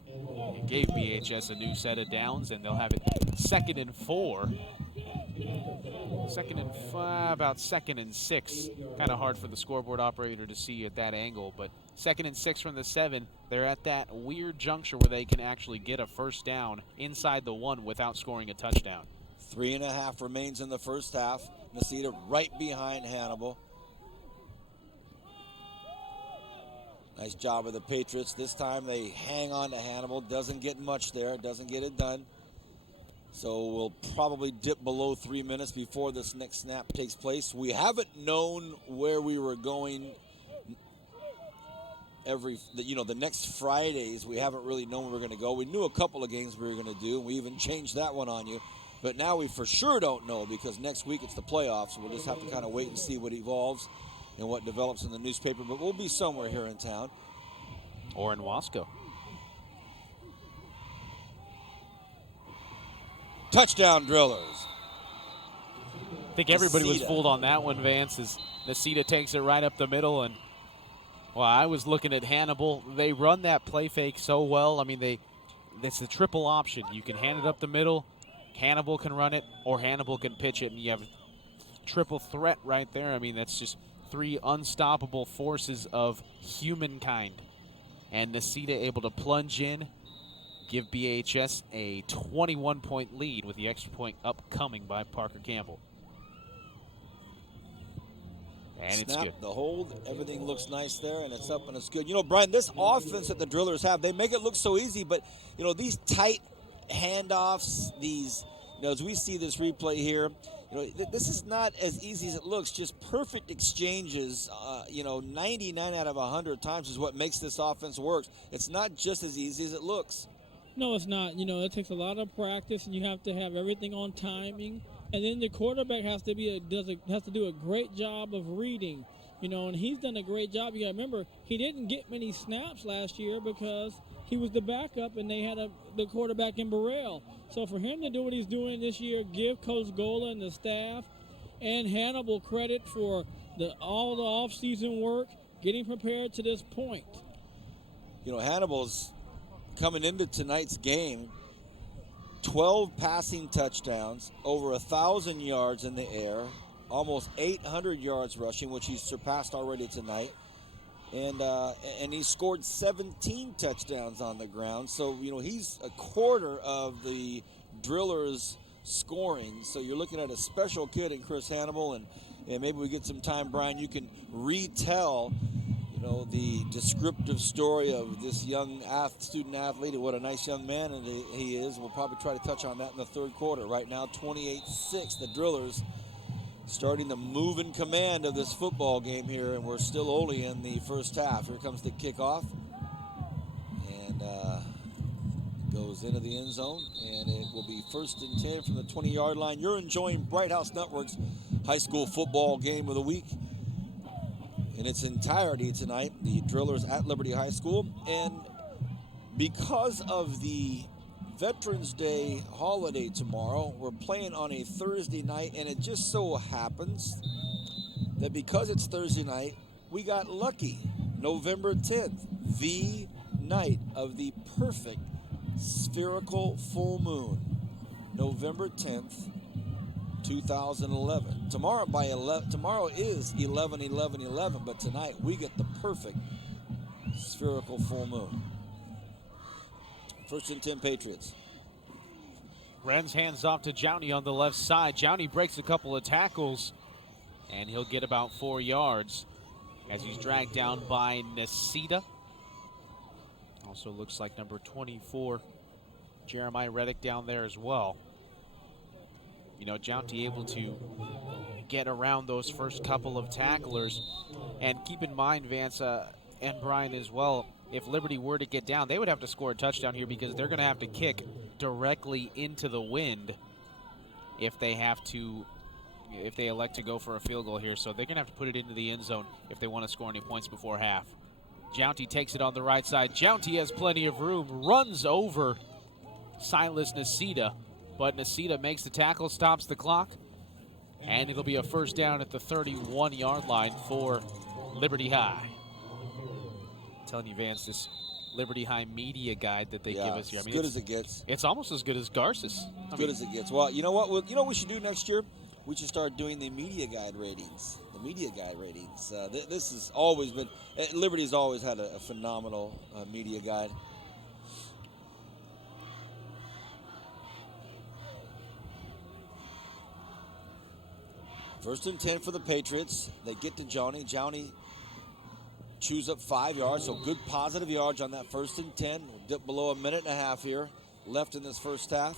it gave BHS a new set of downs, and they'll have it 2nd and 4. 2nd and 5, about 2nd and 6. Kind of hard for the scoreboard operator to see at that angle, but 2nd and 6 from the 7. They're at that weird juncture where they can actually get a first down inside the 1 without scoring a touchdown. 3.5 remains in the first half. Nacita right behind Hannibal. Nice job of the Patriots. This time they hang on to Hannibal. Doesn't get much there. Doesn't get it done. So we'll probably dip below 3 minutes before this next snap takes place. We haven't known where we were going the next Fridays. We haven't really known where we're going to go. We knew a couple of games we were going to do, and we even changed that one on you. But now we for sure don't know, because next week it's the playoffs. So we'll just have to kind of wait and see what evolves and what develops in the newspaper. But we'll be somewhere here in town. Or in Wasco. Touchdown, Drillers. I think everybody was Nicita. fooled on that one, Vance, as Nicita takes it right up the middle. And, well, I was looking at Hannibal. They run that play fake so well. I mean, it's the triple option. You can hand it up the middle, Hannibal can run it, or Hannibal can pitch it, and you have triple threat right there. I mean, that's just 3 unstoppable forces of humankind. And Nicita able to plunge in, give BHS a 21-point lead with the extra point upcoming by Parker Campbell. And Snap, it's good. the hold, everything looks nice there, and it's up and it's good. You know, Brian, this offense that the Drillers have, they make it look so easy, but, you know, these tight handoffs, as we see this replay here, this is not as easy as it looks. Just perfect exchanges, 99 out of 100 times is what makes this offense work. It's not just as easy as it looks. No, it's not. It takes a lot of practice, and you have to have everything on timing. And then the quarterback has to do a great job of reading, and he's done a great job. You got to remember, he didn't get many snaps last year because he was the backup, and they had the quarterback in Burrell. So for him to do what he's doing this year, give Coach Gola and the staff and Hannibal credit for all the off-season work, getting prepared to this point. Hannibal's coming into tonight's game, 12 passing touchdowns, over 1,000 yards in the air, almost 800 yards rushing, which he's surpassed already tonight. And he scored 17 touchdowns on the ground. So, he's a quarter of the Drillers' scoring. So you're looking at a special kid in Chris Hannibal. And maybe we get some time, Brian, you can retell, the descriptive story of this young student athlete and what a nice young man he is. We'll probably try to touch on that in the third quarter. Right now, 28-6, the Drillers starting to move in command of this football game here, and we're still only in the first half. Here comes the kickoff, and goes into the end zone, and it will be 1st and 10 from the 20-yard line. You're enjoying Bright House Network's high school football game of the week in its entirety tonight, the Drillers at Liberty High School. And because of the Veterans Day holiday tomorrow, we're playing on a Thursday night, and it just so happens that because it's Thursday night, we got lucky. November 10th, the night of the perfect spherical full moon. November 10th, 2011. Tomorrow is 11/11/11, but tonight we get the perfect spherical full moon. 1st and 10 Patriots. Wren's hands off to Jowney on the left side. Jowney breaks a couple of tackles, and he'll get about 4 yards as he's dragged down by Nicita. Also looks like number 24, Jeremiah Reddick, down there as well. Jowney able to get around those first couple of tacklers. And keep in mind, Vance and Brian as well, if Liberty were to get down, they would have to score a touchdown here because they're going to have to kick directly into the wind if they elect to go for a field goal here. So they're going to have to put it into the end zone if they want to score any points before half. Jowney takes it on the right side. Jowney has plenty of room, runs over Silas Nicita, but Nicita makes the tackle, stops the clock, and it'll be a first down at the 31-yard line for Liberty High. I'm telling you, Vance, this Liberty High media guide that they give us here. As good as it gets. It's almost as good as Garces. As good as it gets. Well, you know what? You know what we should do next year? We should start doing the media guide ratings. The media guide ratings. This has always been, Liberty's always had a phenomenal media guide. First and 10 for the Patriots. They get to Jowney. Jowney chews up 5 yards, so good positive yards on that 1st and 10. We'll dip below a minute and a half here left in this first half.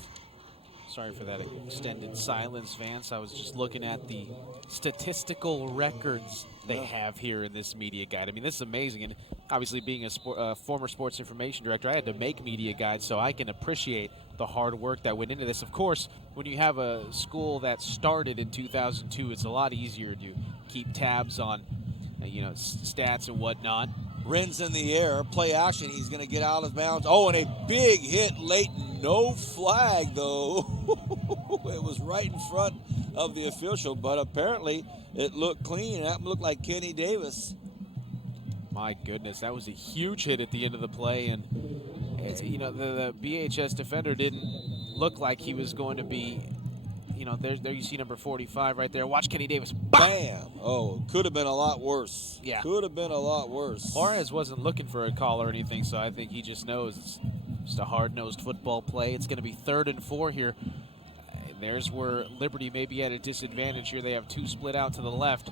Sorry for that extended silence, Vance. I was just looking at the statistical records they have here in this media guide. I mean, this is amazing. And obviously, being a former sports information director, I had to make media guides so I can appreciate the hard work that went into this. Of course, when you have a school that started in 2002, it's a lot easier to keep tabs on, stats and whatnot. Ren's in the air, play action. He's going to get out of bounds. Oh, and a big hit late. No flag, though. It was right in front of the official, but apparently it looked clean. That looked like Kenny Davis. My goodness, that was a huge hit at the end of the play. And, the BHS defender didn't look like he was going to be, there you see number 45 right there. Watch Kenny Davis. Bam! Oh, could have been a lot worse. Yeah. Could have been a lot worse. Juarez wasn't looking for a call or anything, so I think he just knows it's just a hard-nosed football play. It's going to be 3rd and 4 here. There's where Liberty may be at a disadvantage here. They have 2 split out to the left.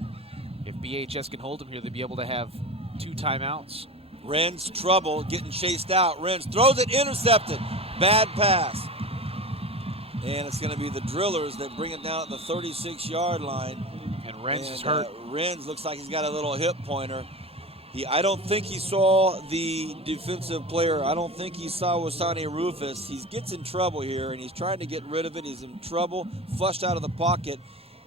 If BHS can hold them here, they'll be able to have 2 timeouts. Ren's trouble, getting chased out. Ren's throws it, intercepted. Bad pass. And it's going to be the Drillers that bring it down at the 36-yard line. And Ren's is hurt. Ren's looks like he's got a little hip pointer. I don't think he saw the defensive player. I don't think he saw Wasani Rufus. He gets in trouble here, and he's trying to get rid of it. He's in trouble, flushed out of the pocket.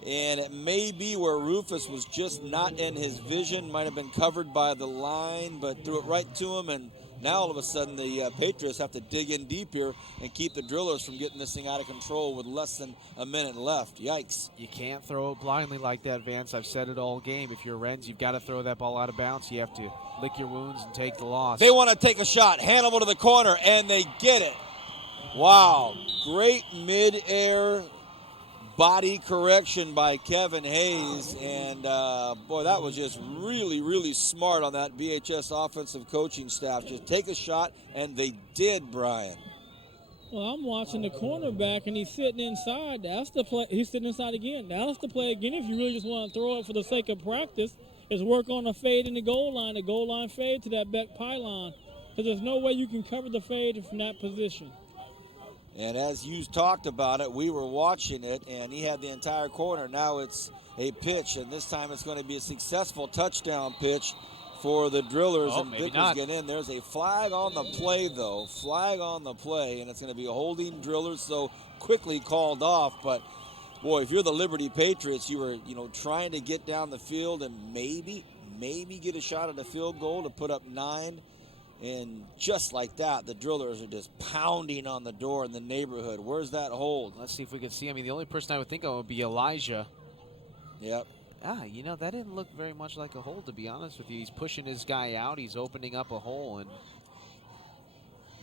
And it may be where Rufus was just not in his vision, might have been covered by the line, but threw it right to him. And now all of a sudden the Patriots have to dig in deep here and keep the Drillers from getting this thing out of control with less than a minute left. Yikes. You can't throw it blindly like that, Vance. I've said it all game. If you're Renz, you've got to throw that ball out of bounds. You have to lick your wounds and take the loss. They want to take a shot. Hannibal to the corner, and they get it. Wow. Great mid-air body correction by Kevin Hayes, and boy, that was just really, really smart on that BHS offensive coaching staff. Just take a shot, and they did, Brian. Well, I'm watching the cornerback, and he's sitting inside. That's the play. He's sitting inside again. That's the play again. If you really just want to throw it for the sake of practice, is work on a fade in the goal line fade to that back pylon, because there's no way you can cover the fade from that position. And as you talked about it, we were watching it, and he had the entire corner. Now it's a pitch, and this time it's going to be a successful touchdown pitch for the Drillers. Oh, and maybe Vickers not. get in. There's a flag on the play, though. Flag on the play, and it's going to be holding Drillers, so quickly called off. But, boy, if you're the Liberty Patriots, you were, trying to get down the field and maybe get a shot at a field goal to put up 9. And just like that, the Drillers are just pounding on the door in the neighborhood. Where's that hold? Let's see if we can see. I mean, the only person I would think of would be Elijah. Yep. That didn't look very much like a hold, to be honest with you. He's pushing his guy out. He's opening up a hole, and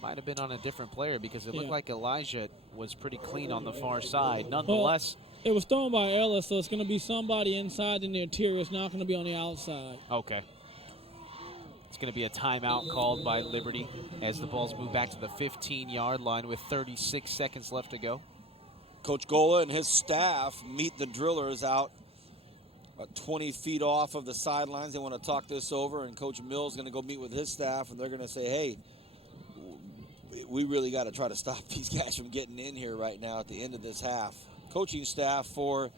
might have been on a different player because it looked like Elijah was pretty clean on the far side. Nonetheless, it was thrown by Ellis, so it's going to be somebody inside in the interior. It's not going to be on the outside. Okay. It's going to be a timeout called by Liberty as the balls move back to the 15-yard line with 36 seconds left to go. Coach Gola and his staff meet the Drillers out 20 feet off of the sidelines. They want to talk this over, and Coach Mills is going to go meet with his staff, and they're going to say, hey, we really got to try to stop these guys from getting in here right now at the end of this half. Coaching staff for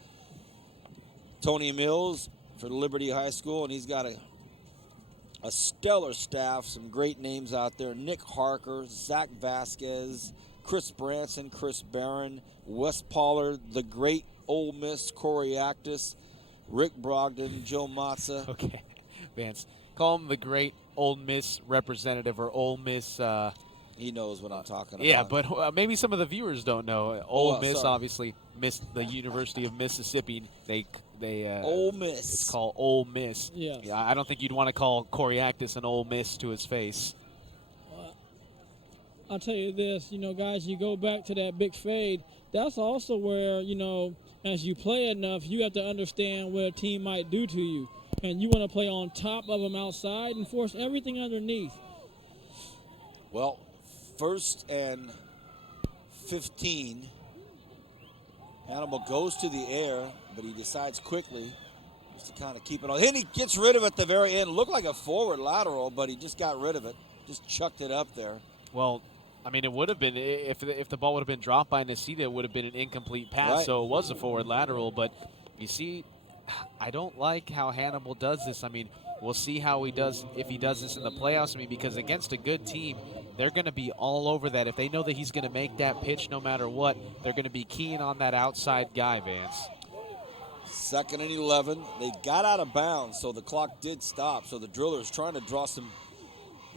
Tony Mills for Liberty High School, and he's got a stellar staff, some great names out there. Nick Harker, Zach Vasquez, Chris Branson, Chris Barron, Wes Pollard, the great Ole Miss Corey Actis, Rick Brogdon, Joe Matza. Okay, Vance, call him the great Ole Miss representative or Ole Miss. He knows what I'm talking about. Yeah, but maybe some of the viewers don't know. Ole Miss sorry. obviously missed the University of Mississippi. They Ole Miss. It's called Ole Miss. Yes. Yeah, I don't think you'd want to call Corey Actis an Ole Miss to his face. I'll tell you this, guys, you go back to that big fade. That's also where, as you play enough, you have to understand what a team might do to you. And you want to play on top of them outside and force everything underneath. Well, 1st and 15. Hannibal goes to the air, but he decides quickly just to kind of keep it on. Then he gets rid of it at the very end. Looked like a forward lateral, but he just got rid of it. Just chucked it up there. Well, I mean, it would have been, if the ball would have been dropped by Nacita, it would have been an incomplete pass, Right. so it was a forward lateral. But you see, I don't like how Hannibal does this. I mean, we'll see how he does, if he does this in the playoffs. I mean, because against a good team, they're going to be all over that. If they know that he's going to make that pitch no matter what, they're going to be keying on that outside guy, Vance. 2nd and 11. They got out of bounds, so the clock did stop. So the Drillers trying to draw some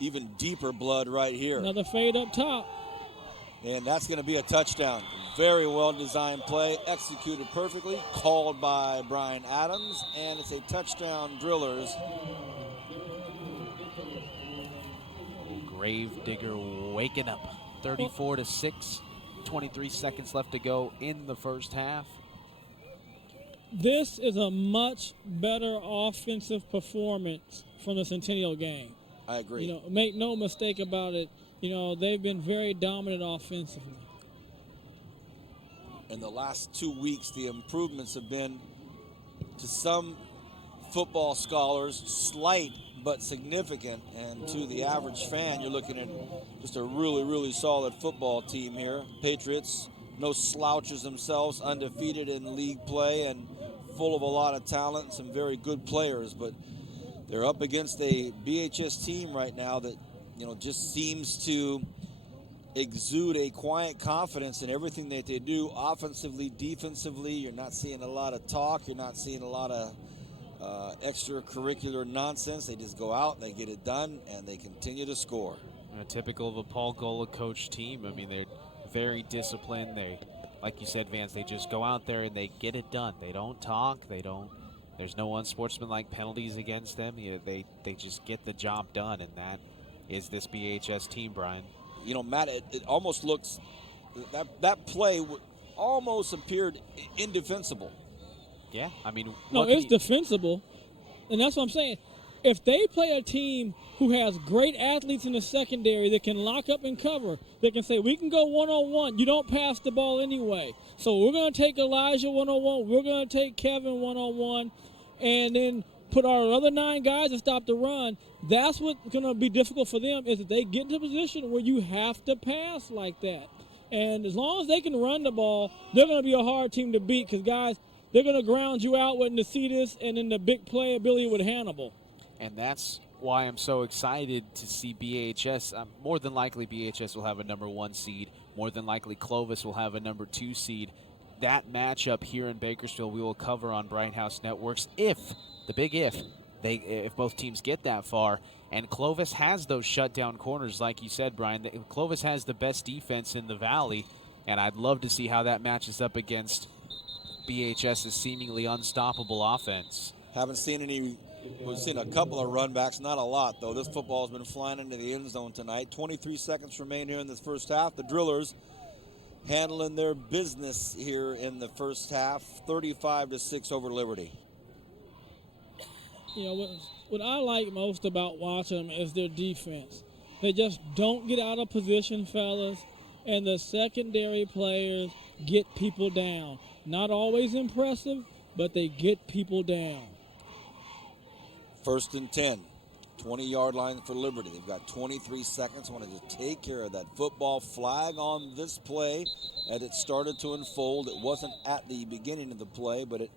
even deeper blood right here. Another fade up top. And that's going to be a touchdown. Very well designed play, executed perfectly, called by Brian Adams, and it's a touchdown, Drillers. Gravedigger waking up. 34-6, 23 seconds left to go in the first half. This is a much better offensive performance from the Centennial game. I agree. You know, make no mistake about it. You know, they've been very dominant offensively. In the last 2 weeks, the improvements have been, to some football scholars, slight but significant. And to the average fan, you're looking at just a really, really solid football team here. Patriots, no slouches themselves, undefeated in league play and full of a lot of talent and some very good players. But they're up against a BHS team right now that, you know, just seems to exude a quiet confidence in everything that they do, offensively, defensively. You're not seeing a lot of talk. You're not seeing a lot of extracurricular nonsense. They just go out, they get it done, and they continue to score. Typical of a Paul Gola coach team. I mean, they're very disciplined. They, like you said, Vance, they just go out there and they get it done. They don't talk. There's no unsportsmanlike penalties against them. You know, they just get the job done, and that is this BHS team, Brian. You know, Matt, it almost looks, that play almost appeared indefensible. Yeah, I mean. No, it's defensible, and that's what I'm saying. If they play a team who has great athletes in the secondary that can lock up and cover, they can say, we can go one-on-one. You don't pass the ball anyway. So we're going to take Elijah one-on-one. We're going to take Kevin one-on-one, and then put our other 9 guys to stop the run. That's what's going to be difficult for them, is that they get into a position where you have to pass like that. And as long as they can run the ball, they're going to be a hard team to beat because, guys, they're going to ground you out with Nacedis and then the big play ability with Hannibal. And that's why I'm so excited to see BHS. More than likely, BHS will have a number 1 seed. More than likely, Clovis will have a number 2 seed. That matchup here in Bakersfield we will cover on Bright House Networks if both teams get that far. And Clovis has those shutdown corners, like you said, Brian. Clovis has the best defense in the Valley, and I'd love to see how that matches up against BHS's seemingly unstoppable offense. Haven't seen any. We've seen a couple of runbacks, not a lot, though. This football has been flying into the end zone tonight. 23 seconds remain here in this first half. The Drillers handling their business here in the first half, 35-6 over Liberty. You know, what I like most about watching them is their defense. They just don't get out of position, fellas, and the secondary players get people down. Not always impressive, but they get people down. 1st and 10, 20-yard line for Liberty. They've got 23 seconds. Wanted to take care of that football. Flag on this play as it started to unfold. It wasn't at the beginning of the play, but it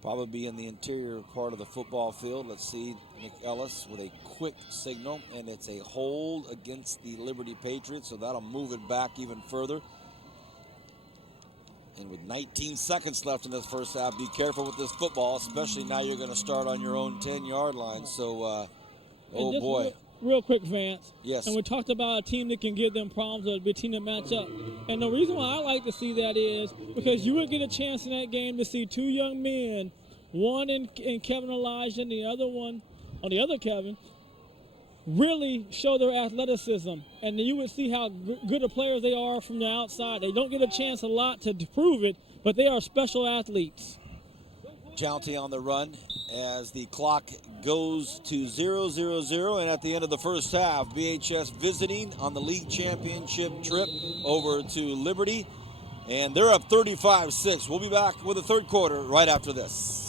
probably be in the interior part of the football field. Let's see Nick Ellis with a quick signal, and it's a hold against the Liberty Patriots, so that'll move it back even further. And with 19 seconds left in this first half, be careful with this football, especially now you're going to start on your own 10-yard line. So, oh boy. Real quick, Vance. Yes. And we talked about a team that can give them problems, or a team that match up. And the reason why I like to see that is because you would get a chance in that game to see 2 young men, one in Kevin Elijah and the other one on the other Kevin, really show their athleticism, and you would see how good of players they are from the outside. They don't get a chance a lot to prove it, but they are special athletes. Jounty on the run as the clock goes to 0-0-0, and at the end of the first half, BHS visiting on the league championship trip over to Liberty, and they're up 35-6. We'll be back with the third quarter right after this.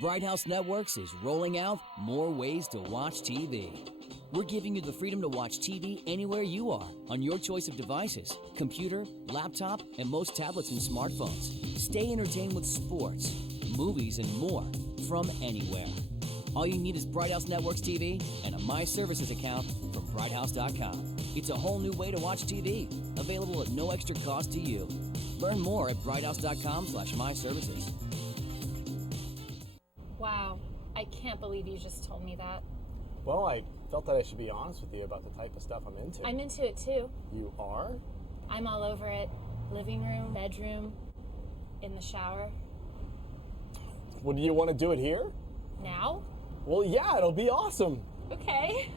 Bright House Networks is rolling out more ways to watch TV. We're giving you the freedom to watch TV anywhere you are on your choice of devices, computer, laptop, and most tablets and smartphones. Stay entertained with sports, movies, and more from anywhere. All you need is Bright House Networks TV and a My Services account from brighthouse.com. It's a whole new way to watch TV, available at no extra cost to you. Learn more at brighthouse.com/myservices. Wow, I can't believe you just told me that. Well, I felt that I should be honest with you about the type of stuff I'm into. I'm into it too. You are? I'm all over it. Living room, bedroom, in the shower. Well, do you want to do it here? Now? Well, yeah, it'll be awesome. Okay.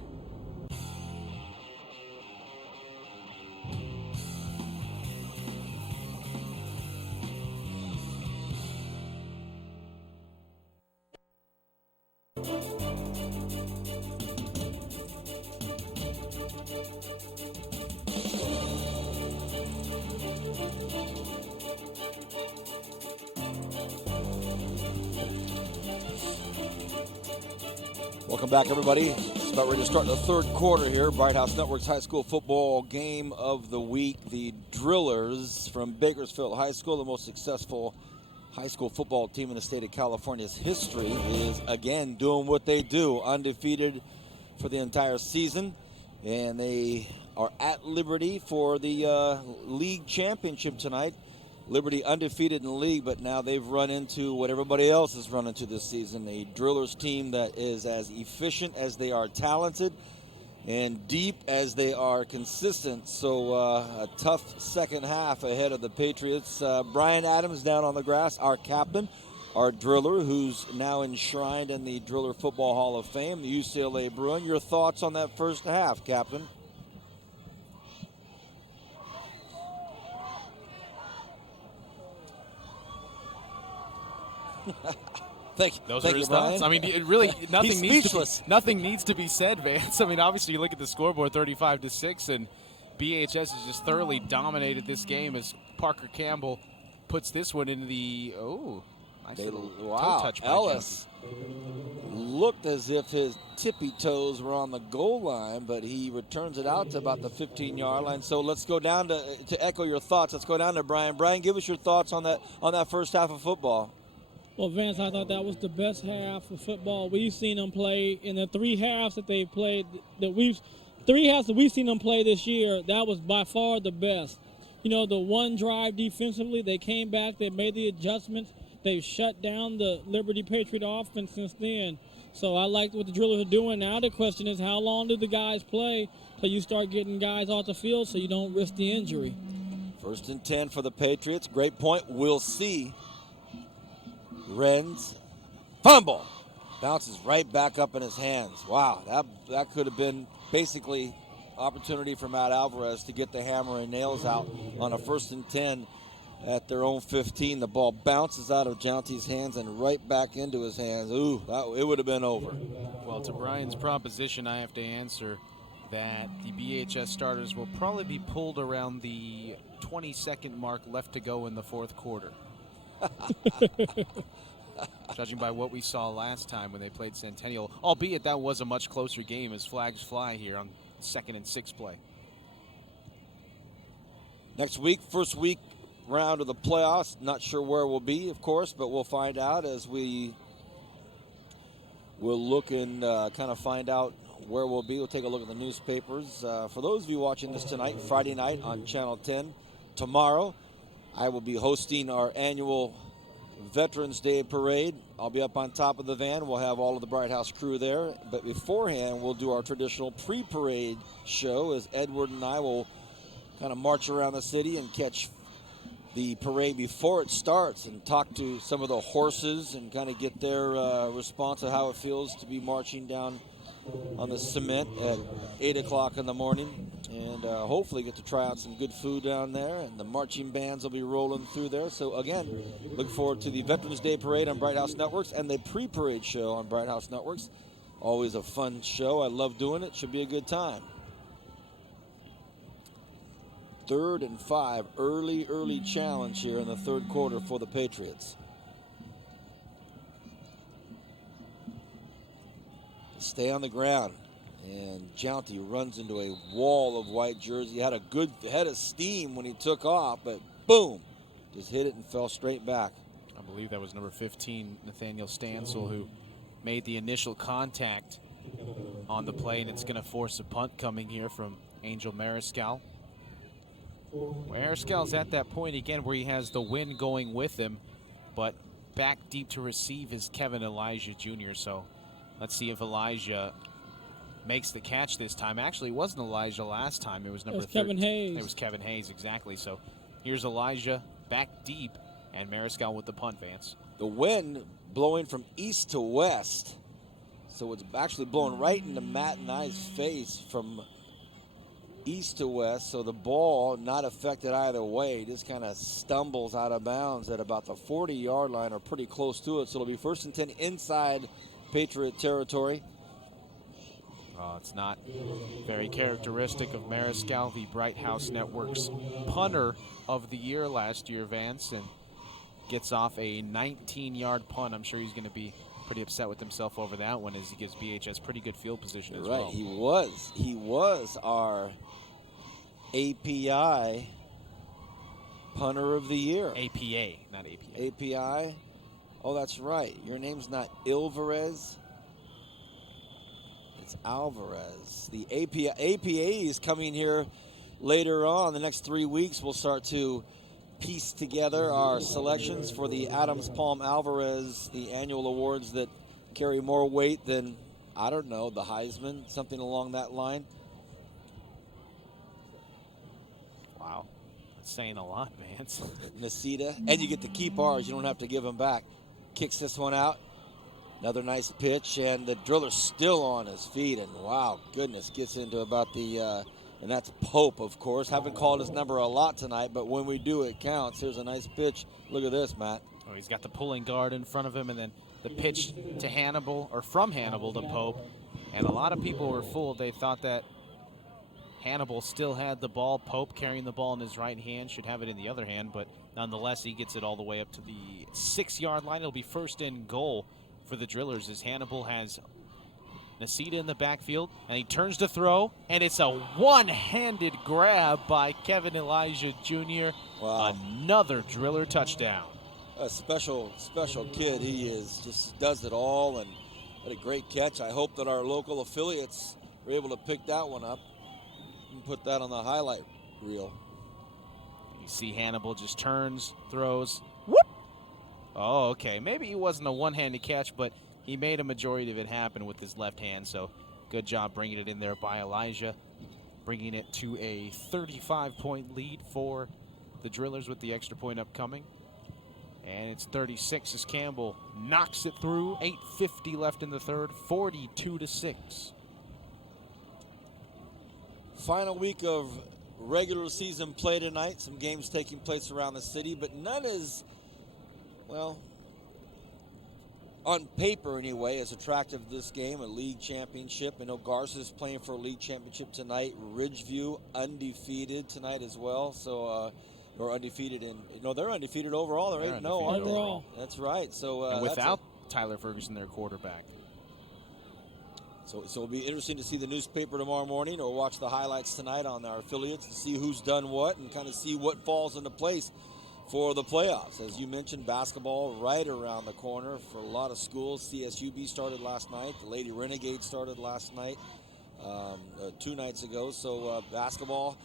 Welcome back, everybody. It's about ready to start the third quarter here. Bright House Network's high school football game of the week. The Drillers from Bakersfield High School, the most successful high school football team in the state of California's history, is again doing what they do, undefeated for the entire season. And they are at Liberty for the league championship tonight. Liberty undefeated in the league, but now they've run into what everybody else has run into this season, a Drillers team that is as efficient as they are talented and deep as they are consistent. So a tough second half ahead of the Patriots. Brian Adams down on the grass, our captain, our Driller, who's now enshrined in the Driller Football Hall of Fame, the UCLA Bruin. Your thoughts on that first half, Captain? Those are his thoughts. I mean, it really nothing He's needs to be said, Vance. I mean, obviously you look at the scoreboard, 35-6, and BHS has just thoroughly dominated this game as Parker Campbell puts this one into the nice little toe touch by Ellis looked as if his tippy toes were on the goal line, but he returns it out to about the 15-yard line. So let's go down to echo your thoughts. Let's go down to Brian. Brian, give us your thoughts on that first half of football. Well, Vance, I thought that was the best half of football we've seen them play. In the three halves that they've played, three halves that we've seen them play this year, that was by far the best. You know, the one drive defensively, they came back, they made the adjustments, they've shut down the Liberty Patriot offense since then. So I like what the Drillers are doing. Now the question is, how long do the guys play till you start getting guys off the field so you don't risk the injury? 1st and 10 for the Patriots. Great point. We'll see. Renz, fumble, bounces right back up in his hands. Wow, that could have been basically opportunity for Matt Alvarez to get the hammer and nails out on a 1st and 10 at their own 15. The ball bounces out of Jonty's hands and right back into his hands. Ooh, it would have been over. Well, to Brian's proposition, I have to answer that the BHS starters will probably be pulled around the 20-second mark left to go in the fourth quarter. Judging by what we saw last time when they played Centennial, albeit that was a much closer game as flags fly here on 2nd and 6 play. Next week, first week round of the playoffs. Not sure where we'll be, of course, but we'll find out as we will look and kind of find out where we'll be. We'll take a look at the newspapers. For those of you watching this tonight, Friday night on Channel 10, tomorrow, I will be hosting our annual Veterans Day Parade. I'll be up on top of the van. We'll have all of the Bright House crew there. But beforehand, we'll do our traditional pre-parade show as Edward and I will kind of march around the city and catch the parade before it starts and talk to some of the horses and kind of get their response to how it feels to be marching down on the cement at 8 o'clock in the morning, and hopefully get to try out some good food down there, and the marching bands will be rolling through there. So again, look forward to the Veterans Day Parade on Bright House Networks and the pre-parade show on Bright House Networks. Always a fun show. I love doing it. Should be a good time. 3rd and 5, early challenge here in the third quarter for the Patriots. stay on the ground. And Jounty runs into a wall of white jersey. Had a good head of steam when he took off, but boom, just hit it and fell straight back. I believe that was number 15, Nathaniel Stansel, who made the initial contact on the play, and it's going to force a punt coming here from Angel Mariscal. Mariscal's at that point again where he has the wind going with him, but back deep to receive is Kevin Elijah Jr. So let's see if Elijah makes the catch this time. Actually, it wasn't Elijah last time. It was number 13. Kevin Hayes. It was Kevin Hayes, exactly. So here's Elijah back deep, and Mariscal with the punt, Vance. The wind blowing from east to west, so it's actually blowing right into Matt and I's face from east to west, so the ball not affected either way, just kind of stumbles out of bounds at about the 40-yard line or pretty close to it, so it'll be 1st and 10 inside Patriot territory. It's not very characteristic of Mariscal, the Bright House Network's punter of the year last year, Vance, and gets off a 19-yard punt. I'm sure he's going to be pretty upset with himself over that one as he gives BHS pretty good field position as well. He was our API punter of the year. APA, not APA. API? Oh, that's right. Your name's not Ilvarez. It's Alvarez. The APA is coming here later on. The next 3 weeks, we'll start to piece together our selections for the Adams Palm Alvarez, the annual awards that carry more weight than, I don't know, the Heisman, something along that line. Wow. That's saying a lot, Vance. Nasita. And you get to keep ours. You don't have to give them back. Kicks this one out. Another nice pitch, and the driller's still on his feet, and wow, goodness, gets into about the, and that's Pope, of course. Haven't called his number a lot tonight, but when we do, it counts. Here's a nice pitch. Look at this, Matt. Oh, he's got the pulling guard in front of him, and then the pitch to Hannibal, or from Hannibal to Pope, and a lot of people were fooled. They thought that Hannibal still had the ball. Pope, carrying the ball in his right hand, should have it in the other hand, but nonetheless, he gets it all the way up to the 6-yard line. It'll be 1st and goal for the Drillers as Hannibal has Nasita in the backfield, and he turns to throw, and it's a one-handed grab by Kevin Elijah Jr. Wow. Another Driller touchdown. A special kid. He is, just does it all, and had a great catch. I hope that our local affiliates were able to pick that one up and put that on the highlight reel. You see Hannibal just turns, throws, whoop! Oh, okay. Maybe he wasn't a one-handed catch, but he made a majority of it happen with his left hand, so good job bringing it in there by Elijah, bringing it to a 35-point lead for the Drillers with the extra point upcoming. And it's 36 as Campbell knocks it through. 8:50 left in the third, 42-6. Final week of regular season play tonight. Some games taking place around the city, but none is, well, on paper anyway, as attractive as this game, a league championship. I know Garza's playing for a league championship tonight. Ridgeview undefeated tonight as well. So, or undefeated in, no, they're undefeated overall. They're 8-0, aren't they? Overall. That's right. So and without Tyler Ferguson, their quarterback. So it'll be interesting to see the newspaper tomorrow morning or watch the highlights tonight on our affiliates and see who's done what and kind of see what falls into place for the playoffs. As you mentioned, basketball right around the corner for a lot of schools. CSUB started last night. The Lady Renegades started last night, 2 nights ago. So basketball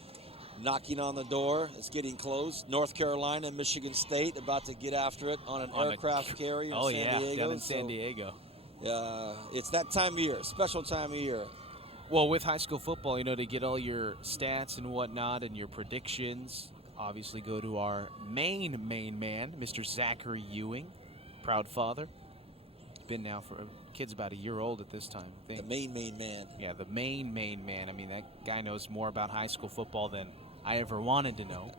knocking on the door. It's getting close. North Carolina and Michigan State about to get after it on an aircraft carrier in San Diego. Down in San Diego. It's that time of year, special time of year. Well, with high school football, you know, to get all your stats and whatnot and your predictions, obviously go to our main man, Mr. Zachary Ewing, proud father. Been now for, kid's about a year old at this time, I think. The main man. Yeah, the main man. I mean, that guy knows more about high school football than I ever wanted to know.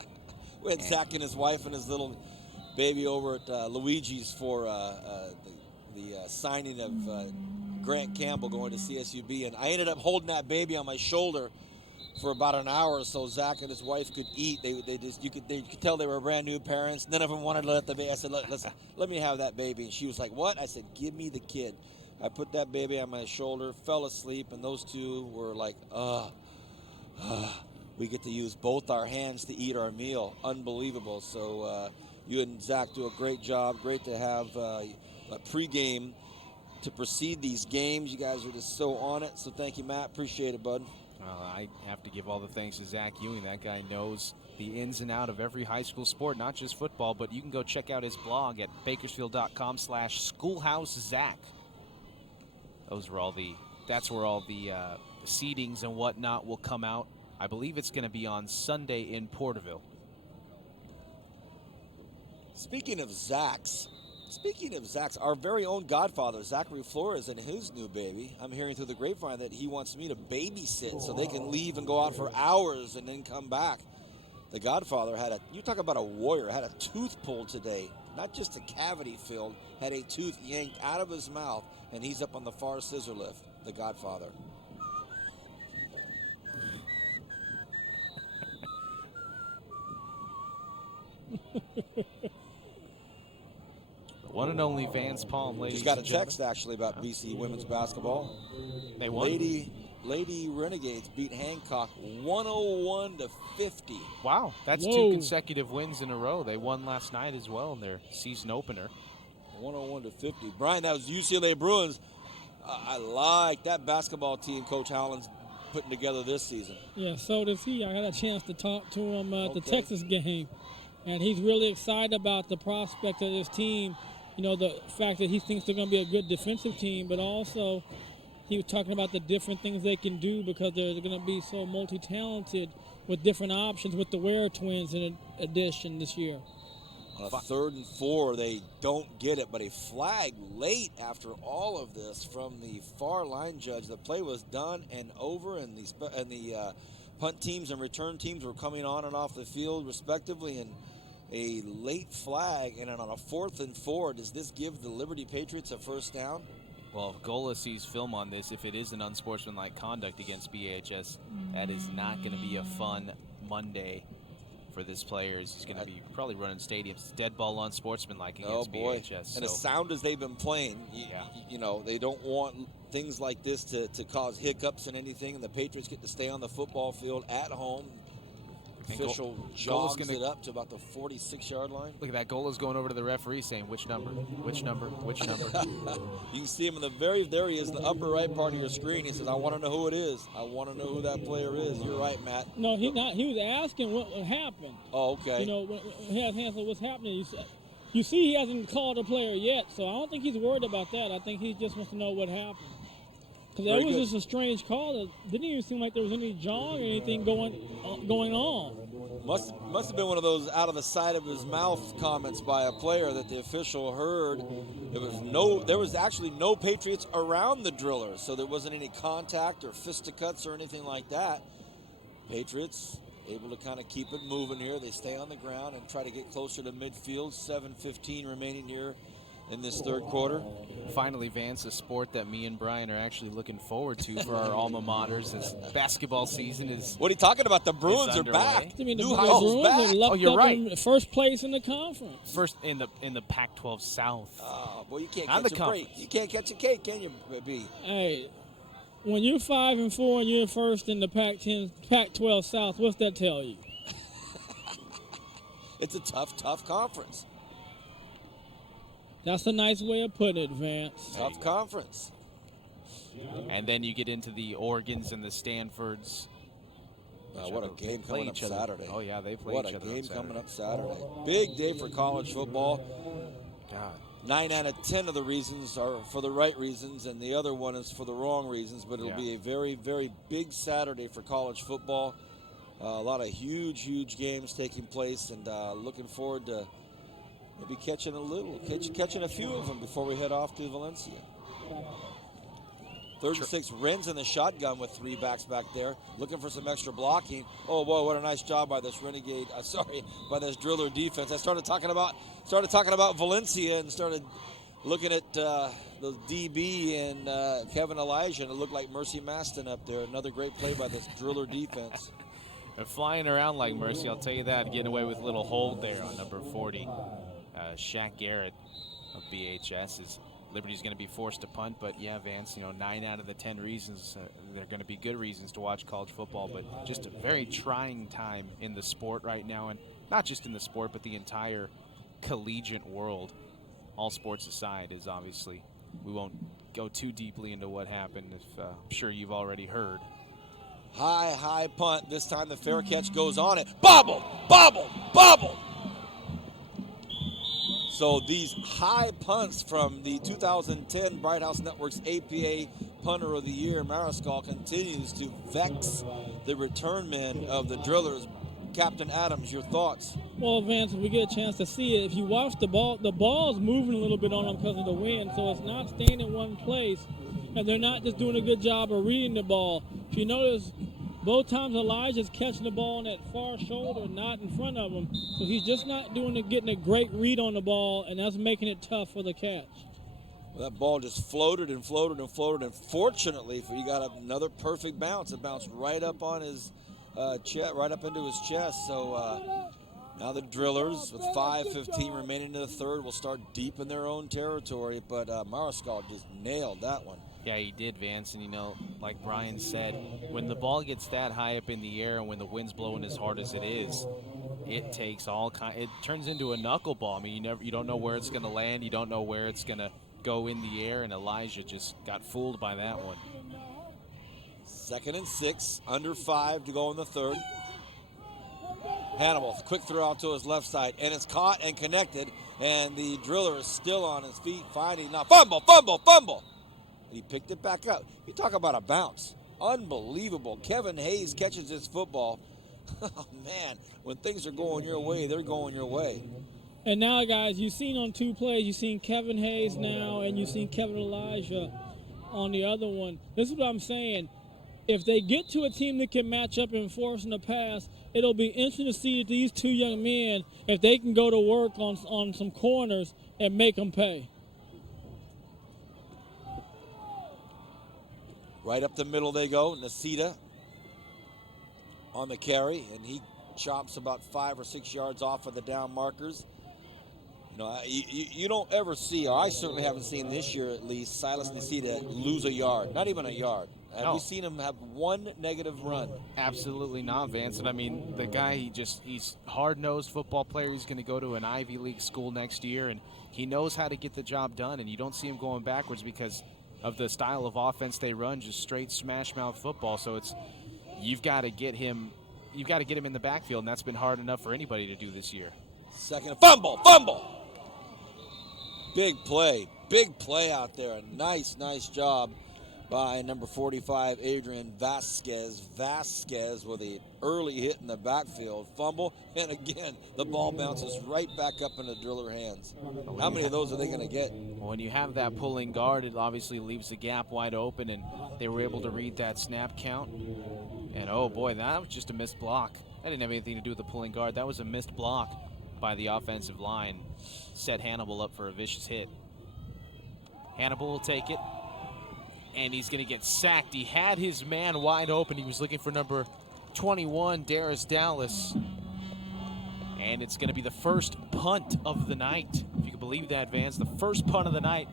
We had Zach and his wife and his little baby over at Luigi's for the signing of Grant Campbell going to CSUB, and I ended up holding that baby on my shoulder for about an hour so Zach and his wife could eat. You could tell they were brand new parents. None of them wanted to let the baby. I said, listen, let me have that baby. And she was like, what? I said, give me the kid. I put that baby on my shoulder, fell asleep, and those two were like, we get to use both our hands to eat our meal. Unbelievable. So you and Zach do a great job. Great to have a pregame to precede these games. You guys are just so on it. So thank you, Matt. Appreciate it, bud. I have to give all the thanks to Zach Ewing. That guy knows the ins and out of every high school sport, not just football, but you can go check out his blog at bakersfield.com/schoolhousezach. That's where all the seedings and whatnot will come out. I believe it's going to be on Sunday in Porterville. Speaking of Zach's, our very own godfather, Zachary Flores, and his new baby, I'm hearing through the grapevine that he wants me to babysit so they can leave and go out for hours and then come back. The godfather you talk about a warrior, had a tooth pulled today. Not just a cavity filled, had a tooth yanked out of his mouth, and he's up on the far scissor lift, the godfather. One and only Vance Palm, ladies. Just got a text actually about BC women's basketball. They won. Lady Renegades beat Hancock 101-50. Wow, that's two consecutive wins in a row. They won last night as well in their season opener. 101-50. Brian, that was UCLA Bruins. I like that basketball team Coach Howland's putting together this season. Yeah, so does he. I had a chance to talk to him at the Texas game, and he's really excited about the prospect of this team. You know, the fact that he thinks they're going to be a good defensive team, but also he was talking about the different things they can do because they're going to be so multi-talented with different options with the Ware twins in addition this year. On a 3rd and 4, they don't get it, but a flag late after all of this from the far line judge. The play was done and over, and the punt teams and return teams were coming on and off the field respectively, and a late flag. And then on a 4th and 4, does this give the Liberty Patriots a first down? Well, if Gola sees film on this, if it is an unsportsmanlike conduct against BHS, that is not going to be a fun Monday for this player. He's going to be probably running stadiums. Dead ball unsportsmanlike against BHS. And as sound as they've been playing, you know, they don't want things like this to cause hiccups and anything, and the Patriots get to stay on the football field at home. Official jogs it up to about the 46-yard line. Look at that. Gola's going over to the referee saying, which number, which number, which number. You can see him in there he is, the upper right part of your screen. He says, I want to know who it is. I want to know who that player is. You're right, Matt. No, he was asking what happened. Oh, okay. You know, when he has hands on what's happening. You see he hasn't called a player yet, so I don't think he's worried about that. I think he just wants to know what happened. Because that was just a strange call. It didn't even seem like there was any jog or anything going on. Must have been one of those out of the side of his mouth comments by a player that the official heard. There was actually no Patriots around the driller, so there wasn't any contact or fisticuffs or anything like that. Patriots able to kind of keep it moving here. They stay on the ground and try to get closer to midfield. 7:15 remaining here in this third quarter. Finally, Vance, a sport that me and Brian are actually looking forward to for our alma maters as basketball season is. What are you talking about? The Bruins are back. I mean, Newhouse back. Oh, you're right. In first place in the conference. First in the Pac-12 South. Oh, boy, you can't catch a break. You can't catch a cake, can you, B? Hey, when you're 5-4 and you're first in the Pac-12 South, what's that tell you? It's a tough conference. That's a nice way of putting it, Vance. Tough conference. And then you get into the Oregons and the Stanfords. What a game coming up Saturday. Oh, yeah, they play each other. What a game coming up Saturday. Big day for college football. God. 9 out of 10 of the reasons are for the right reasons, and the other one is for the wrong reasons. But it'll be a very, very big Saturday for college football. A lot of huge games taking place, and looking forward to maybe catching a few of them before we head off to Valencia. 3rd and 6, Ren's in the shotgun with 3 backs back there, looking for some extra blocking. Oh boy, what a nice job by this by this driller defense. I started talking about Valencia and started looking at the DB and Kevin Elijah, and it looked like Mercy Maston up there. Another great play by this driller defense. They're flying around like Mercy, I'll tell you that. Getting away with a little hold there on number 40. Shaq Garrett of BHS is Liberty's going to be forced to punt, but yeah, Vance, 9 out of the 10 reasons, they're going to be good reasons to watch college football, but just a very trying time in the sport right now, and not just in the sport, but the entire collegiate world, all sports aside, is obviously, we won't go too deeply into what happened, if I'm sure you've already heard. High punt. This time the fair catch goes on it. Bobble, bobble, bobble. So these high punts from the 2010 Bright House Network's APA Punter of the Year, Mariscal, continues to vex the return men of the Drillers. Captain Adams, your thoughts? Well, Vance, if we get a chance to see it, if you watch the ball's moving a little bit on them because of the wind, so it's not staying in one place, and they're not just doing a good job of reading the ball. If you notice, both times Elijah's catching the ball on that far shoulder, not in front of him, so he's just not getting a great read on the ball, and that's making it tough for the catch. Well, that ball just floated and floated and floated, and fortunately, he got another perfect bounce. It bounced right up on his chest, right up into his chest. So now the Drillers, with 5:15 remaining in the third, will start deep in their own territory. But Mariscal just nailed that one. Yeah, he did, Vance. And, like Brian said, when the ball gets that high up in the air and when the wind's blowing as hard as it is, it takes it turns into a knuckleball. I mean, you don't know where it's going to land. You don't know where it's going to go in the air. And Elijah just got fooled by that one. 2nd and 6, under 5 to go in the third. Hannibal, quick throw out to his left side, and it's caught and connected, and the Driller is still on his feet, finding now. Fumble, fumble, fumble! And he picked it back up. You talk about a bounce. Unbelievable. Kevin Hayes catches this football. Oh, man, when things are going your way, they're going your way. And now, guys, you've seen on 2 plays, you've seen Kevin Hayes now, and you've seen Kevin Elijah on the other one. This is what I'm saying. If they get to a team that can match up and force in the pass, it'll be interesting to see these 2 young men, if they can go to work on some corners and make them pay. Right up the middle they go. Nasita on the carry, and he chops about 5 or 6 yards off of the down markers. You don't ever see, or I certainly haven't seen this year at least, Silas Nasita lose a yard, not even a yard. Have we seen him have one negative run? Absolutely not, Vance. And I mean, the guy, he's hard-nosed football player. He's going to go to an Ivy League school next year, and he knows how to get the job done. And you don't see him going backwards because of the style of offense they run, just straight smash-mouth football. So you've got to get him in the backfield, and that's been hard enough for anybody to do this year. Second, fumble! Big play out there. A nice job by number 45, Adrian Vasquez. Vasquez with an early hit in the backfield. Fumble, and again, the ball bounces right back up in the Driller hands. How many of those are they going to get? Well, when you have that pulling guard, it obviously leaves the gap wide open, and they were able to read that snap count. And, oh, boy, that was just a missed block. That didn't have anything to do with the pulling guard. That was a missed block by the offensive line. Set Hannibal up for a vicious hit. Hannibal will take it, and he's going to get sacked. He had his man wide open. He was looking for number 21, Darius Dallas. And it's going to be the first punt of the night, if you can believe that, Vance. The first punt of the night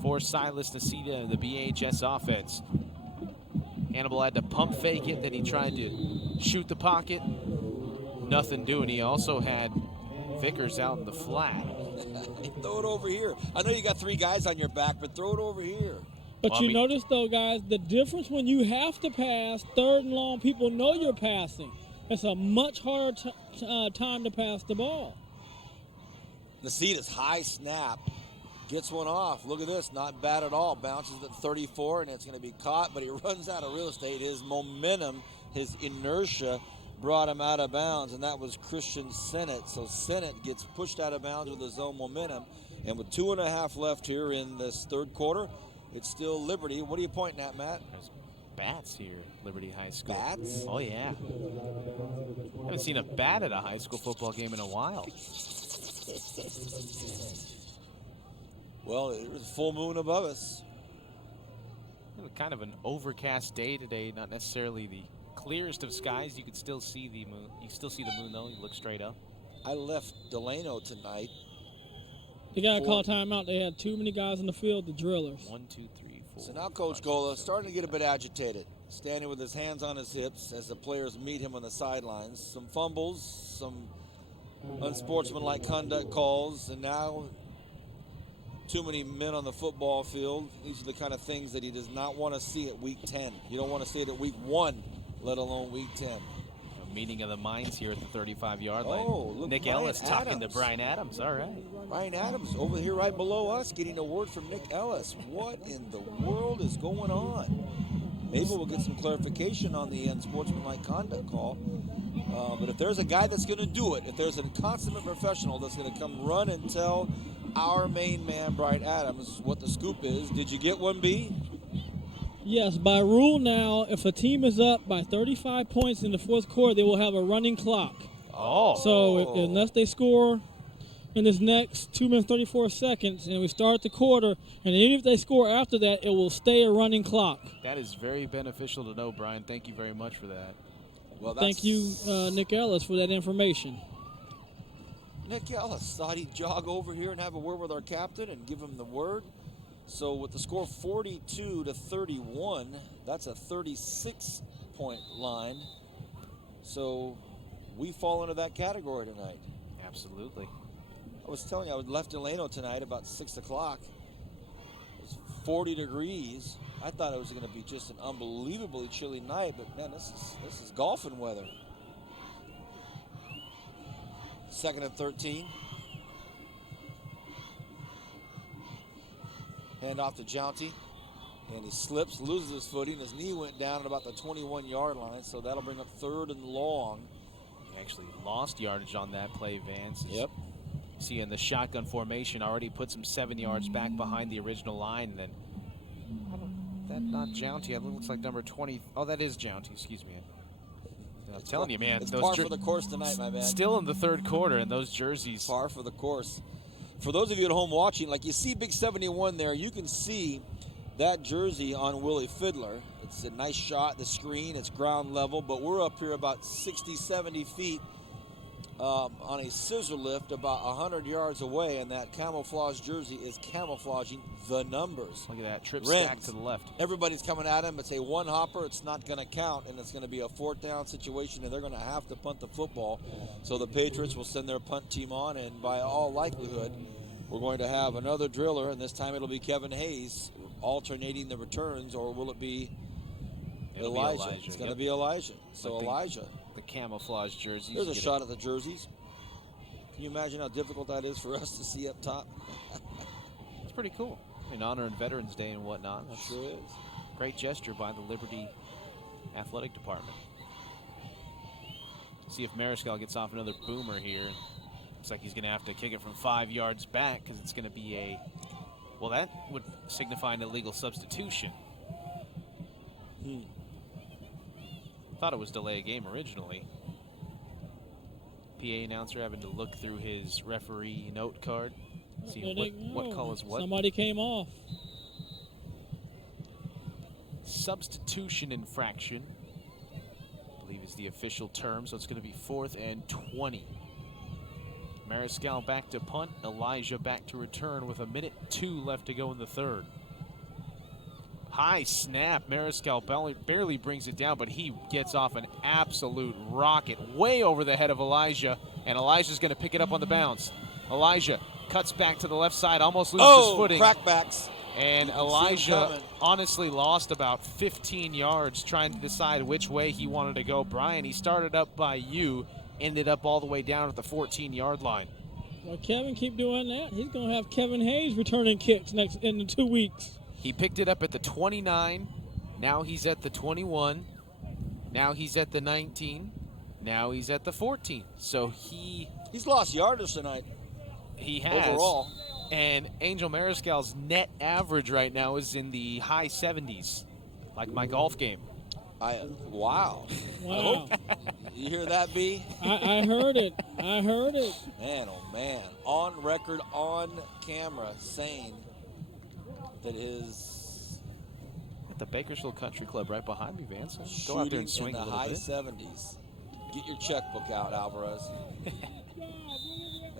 for Silas Nasita and the BHS offense. Hannibal had to pump fake it, then he tried to shoot the pocket. Nothing doing. He also had Vickers out in the flat. Throw it over here. I know you got 3 guys on your back, but throw it over here. But you notice, though, guys, the difference when you have to pass, 3rd and long, people know you're passing. It's a much harder time to pass the ball. Nasita's high snap gets one off. Look at this, not bad at all. Bounces at 34, and it's going to be caught, but he runs out of real estate. His momentum, his inertia brought him out of bounds, and that was Christian Sennett. So Sennett gets pushed out of bounds with his own momentum. And with 2.5 left here in this third quarter, it's still Liberty. What are you pointing at, Matt? There's bats here at Liberty High School. Bats? Oh, yeah. Haven't seen a bat at a high school football game in a while. Well, there's a full moon above us. Kind of an overcast day today, not necessarily the clearest of skies. You could still see the moon. You can still see the moon, though. You look straight up. I left Delano tonight They got to call a timeout. They had too many guys in the field, the drillers. 1, 2, 3, 4. So now Coach Gola starting to get a bit agitated, standing with his hands on his hips as the players meet him on the sidelines. Some fumbles, some unsportsmanlike conduct calls, and now too many men on the football field. These are the kind of things that he does not want to see at week 10. You don't want to see it at week 1, let alone week 10. A meeting of the minds here at the 35-yard line. Oh, look, Nick Brian Ellis talking to Adams. Brian Adams. All right. Brian Adams over here right below us getting a word from Nick Ellis. What in the world is going on? Maybe we'll get some clarification on the unsportsmanlike conduct call. But if there's a guy that's going to do it, if there's a consummate professional that's going to come run and tell our main man, Brian Adams, what the scoop is, did you get one, B? Yes, by rule now, if a team is up by 35 points in the fourth quarter, they will have a running clock. Oh. So unless they score in this next 2 minutes 34 seconds and we start the quarter, and even if they score after that, it will stay a running clock. That is very beneficial to know, Brian. Thank you very much for that. Well, Thank you, Nick Ellis, for that information. Nick Ellis thought he'd jog over here and have a word with our captain and give him the word. So with the score 42-31, that's a 36-point line. So we fall into that category tonight. Absolutely. I was telling you, I left Delano tonight about 6 o'clock. It was 40 degrees. I thought it was going to be just an unbelievably chilly night, but man, this is golfing weather. 2nd and 13. Hand off to Jounty, and he slips, loses his footing. His knee went down at about the 21-yard line, so that'll bring up 3rd and long. He actually lost yardage on that play, Vance. Yep. See, in the shotgun formation, already puts him 7 yards back behind the original line. And then, that not Jounty. It looks like number 20. Oh, that is Jounty. Excuse me. I'm telling you, man. It's those par for the course tonight, my man. Still in the third quarter, and those jerseys. Par for the course. For those of you at home watching, like you see Big 71 there, you can see that jersey on Willie Fiddler. It's a nice shot, the screen, it's ground level, but we're up here about 60, 70 feet on a scissor lift about 100 yards away, and that camouflage jersey is camouflaging the numbers. Look at that, trip Rens, stack to the left. Everybody's coming at him. It's a one-hopper. It's not going to count, and it's going to be a 4th down situation, and they're going to have to punt the football. So the Patriots will send their punt team on, and by all likelihood, we're going to have another driller, and this time it'll be Kevin Hayes alternating the returns, or will it be Elijah? It's going to be Elijah. So Elijah. The camouflage jerseys. There's a shot at the jerseys. Can you imagine how difficult that is for us to see up top? It's pretty cool. In honor of Veterans Day and whatnot. That's sure is. Great gesture by the Liberty Athletic Department. See if Mariscal gets off another boomer here. Looks like he's going to have to kick it from 5 yards back because it's going to be a, well, that would signify an illegal substitution. Thought it was delay a game originally. PA announcer having to look through his referee note card. See what call is what. Somebody came off. Substitution infraction, I believe is the official term, so it's going to be 4th and 20. Mariscal back to punt, Elijah back to return with 1:02 left to go in the third. High snap, Mariscal barely brings it down, but he gets off an absolute rocket way over the head of Elijah, and Elijah's going to pick it up on the bounce. Elijah cuts back to the left side, almost loses his footing. Crackbacks. And Elijah honestly lost about 15 yards trying to decide which way he wanted to go. Brian, he started up by you, ended up all the way down at the 14-yard line. Well, Kevin, keep doing that. He's going to have Kevin Hayes returning kicks in 2 weeks. He picked it up at the 29. Now he's at the 21. Now he's at the 19. Now he's at the 14. So he's lost yardage tonight. He has. Overall. And Angel Mariscal's net average right now is in the high 70s, like my golf game. Wow. You hear that, B? I heard it. I heard it. Man, oh man. On record, on camera, saying that his... At the Bakersfield Country Club right behind me, Vance. Go out there and swing in the high 70s. Get your checkbook out, Alvarez.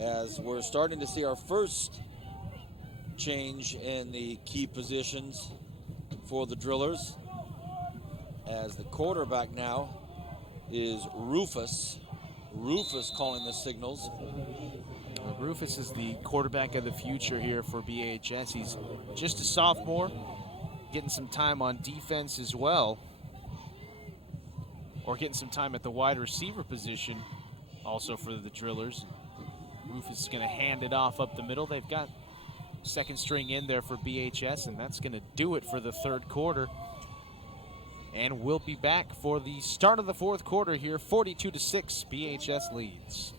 As we're starting to see our first change in the key positions for the Drillers, as the quarterback now is Rufus. Rufus calling the signals. Rufus is the quarterback of the future here for BHS. He's just a sophomore, getting some time on defense as well, or getting some time at the wide receiver position also for the Drillers. Rufus is going to hand it off up the middle. They've got second string in there for BHS, and that's going to do it for the third quarter. And we'll be back for the start of the fourth quarter here. 42-6, BHS leads.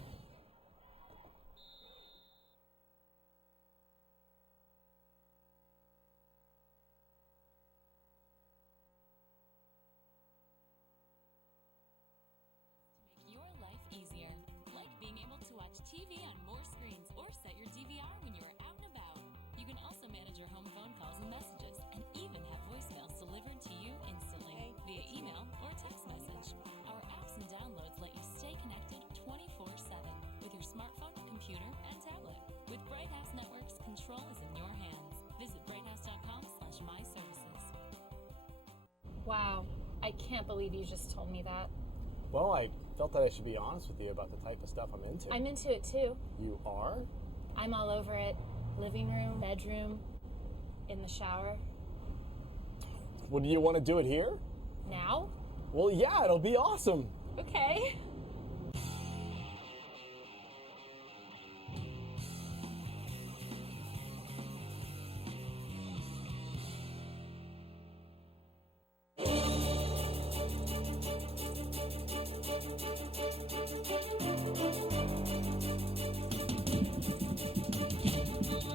Make your life easier, like being able to watch TV on more screens or set your DVR when you're out and about. You can also manage your home phone calls and messages, and even have voicemails delivered to you instantly via email or text message. Our apps and downloads let you stay connected 24/7 with your smartphone, computer, and tablet. With Bright House Networks, control is in your hands. Visit brighthouse.com/myservices. Wow, I can't believe you just told me that. Well, I felt that I should be honest with you about the type of stuff I'm into. I'm into it too. You are? I'm all over it. Living room, bedroom, in the shower. Well, do you want to do it here? Now? Well, yeah, it'll be awesome. Okay.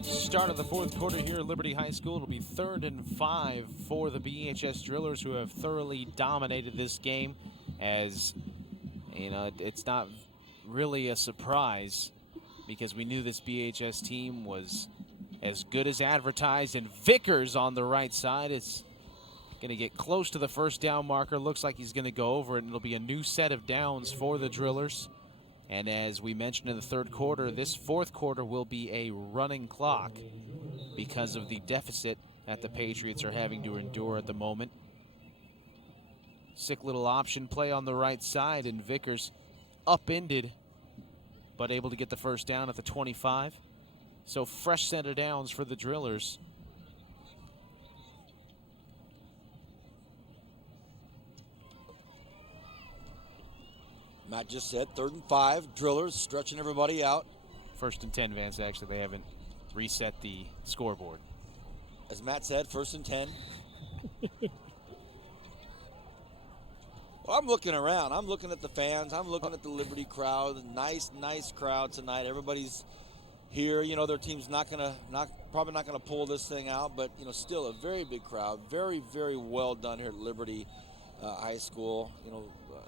Start of the fourth quarter here at Liberty High School. It'll be 3rd and 5 for the BHS Drillers, who have thoroughly dominated this game. As you know, it's not really a surprise because we knew this BHS team was as good as advertised. And Vickers on the right side is going to get close to the first down marker. Looks like he's going to go over it, and it'll be a new set of downs for the Drillers. And as we mentioned in the third quarter, this fourth quarter will be a running clock because of the deficit that the Patriots are having to endure at the moment. Sick little option play on the right side, and Vickers upended, but able to get the first down at the 25. So fresh set of downs for the Drillers. Matt just said 3rd and 5. Drillers stretching everybody out. 1st and 10, Vance. Actually, they haven't reset the scoreboard. As Matt said, 1st and 10. Well, I'm looking around. I'm looking at the fans. I'm looking at the Liberty crowd. Nice crowd tonight. Everybody's here. You know, their team's probably not gonna pull this thing out, but you know, still a very big crowd. Very, very well done here at Liberty High School. You know,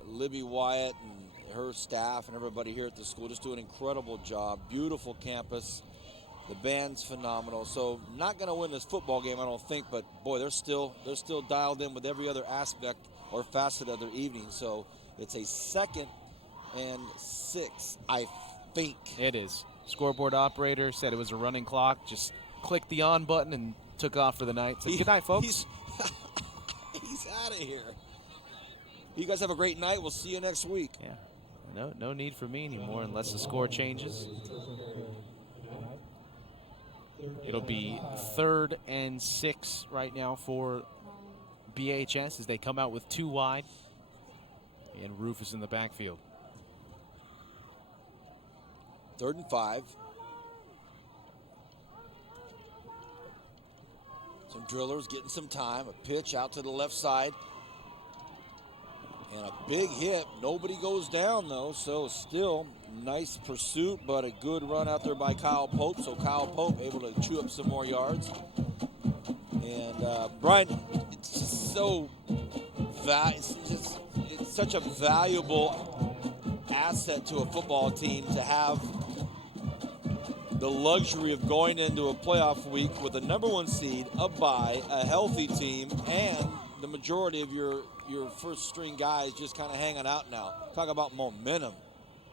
Libby Wyatt and her staff and everybody here at the school just do an incredible job. Beautiful campus. The band's phenomenal. So not going to win this football game, I don't think, but boy, they're still dialed in with every other aspect or facet of their evening. So it's a 2nd and 6, I think. It is. Scoreboard operator said it was a running clock. Just clicked the on button and took off for the night. Said, good night, folks. He's out of here. You guys have a great night. We'll see you next week. Yeah. No need for me anymore unless the score changes. It'll be 3rd and 6 right now for BHS as they come out with 2 wide. And Rufus in the backfield. 3rd and 5. Some Drillers getting some time. A pitch out to the left side. And a big hit. Nobody goes down, though, so still nice pursuit, but a good run out there by Kyle Pope. So Kyle Pope able to chew up some more yards. And Brian, it's just so it's such a valuable asset to a football team to have the luxury of going into a playoff week with a #1 seed, a bye, a healthy team, and the majority of your first string guys just kind of hanging out now. Talk about momentum.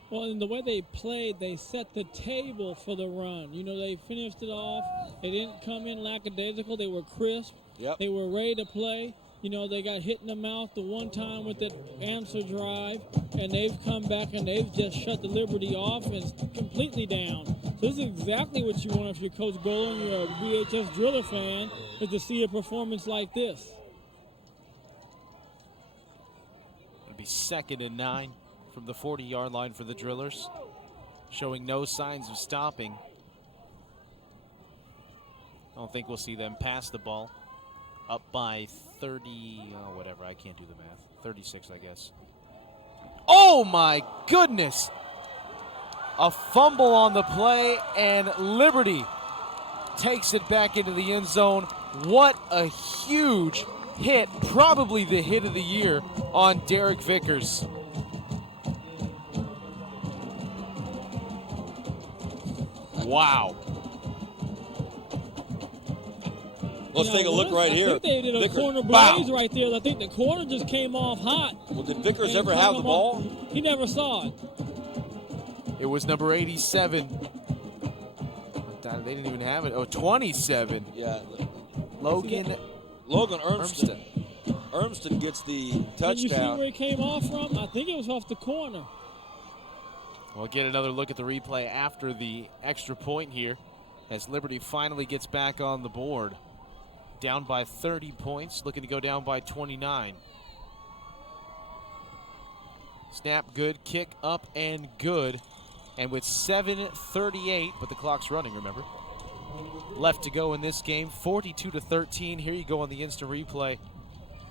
Well, in the way they played, they set the table for the run. You know, they finished it off. They didn't come in lackadaisical. They were crisp. Yep. They were ready to play. You know, they got hit in the mouth the one time with that answer drive, and they've come back and they've just shut the Liberty offense completely down. So this is exactly what you want if you're Coach Golan, you're a VHS Driller fan, is to see a performance like this. It'll be 2nd and 9 from the 40-yard line for the Drillers, showing no signs of stopping. I don't think we'll see them pass the ball. Up by 30, whatever, I can't do the math. 36, I guess. Oh my goodness! A fumble on the play, and Liberty takes it back into the end zone. What a huge hit, probably the hit of the year on Derek Vickers. Wow. Let's take a look right here. I think they did a Vickers, corner bow. blaze right there. I think the corner just came off hot. Well, did Vickers and ever caught have the him ball? He never saw it. It was number 87. They didn't even have it. Oh, 27. Yeah. Logan Urmston. Urmston gets the touchdown. Can you see where he came off from? I think it was off the corner. We'll get another look at the replay after the extra point here as Liberty finally gets back on the board. Down by 30 points, looking to go down by 29. Snap good, kick up and good. And with 7:38, but the clock's running, remember, left to go in this game, 42-13. Here you go on the instant replay.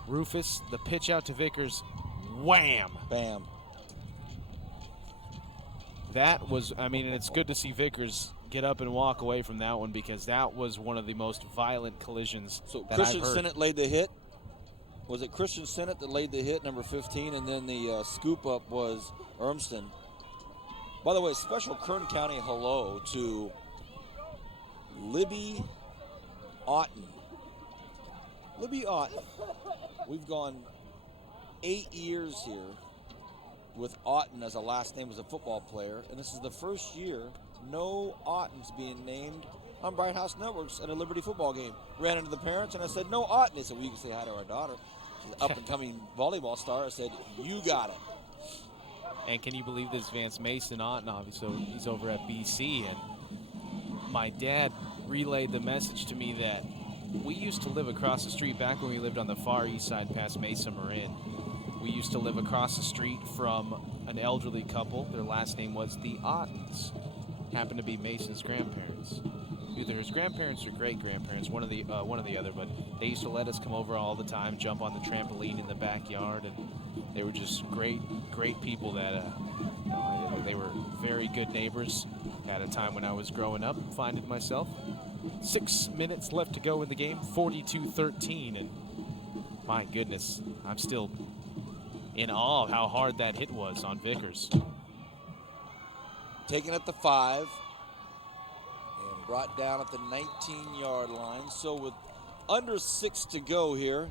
Rufus, the pitch out to Vickers. Wham! Bam. That was, and it's good to see Vickers get up and walk away from that one because that was one of the most violent collisions So that Christian I've heard. Sinnott laid the hit. Was it Christian Sinnott that laid the hit, number 15, and then the scoop up was Urmston. By the way, special Kern County hello to Libby Otten. Libby Otten. We've gone 8 years here with Otten as a last name as a football player, and this is the first year no Ottens being named on Bright House Networks at a Liberty football game. Ran into the parents and I said, no Otten. They said, well, you can say hi to our daughter. She's an up-and-coming volleyball star. I said, you got it. And can you believe this Vance Mason Otten, obviously, he's over at BC, and my dad relayed the message to me that we used to live across the street back when we lived on the far east side past Mesa Marin. We used to live across the street from an elderly couple. Their last name was the Ottens. Happened to be Mason's grandparents. Either his grandparents or great-grandparents, one or the other, but they used to let us come over all the time, jump on the trampoline in the backyard, and they were just great people that they were very good neighbors at a time when I was growing up and finding myself. 6 minutes left to go in the game, 42-13, and my goodness, I'm still in awe of how hard that hit was on Vickers. Taken at the 5 and brought down at the 19-yard line. So with under 6 to go here,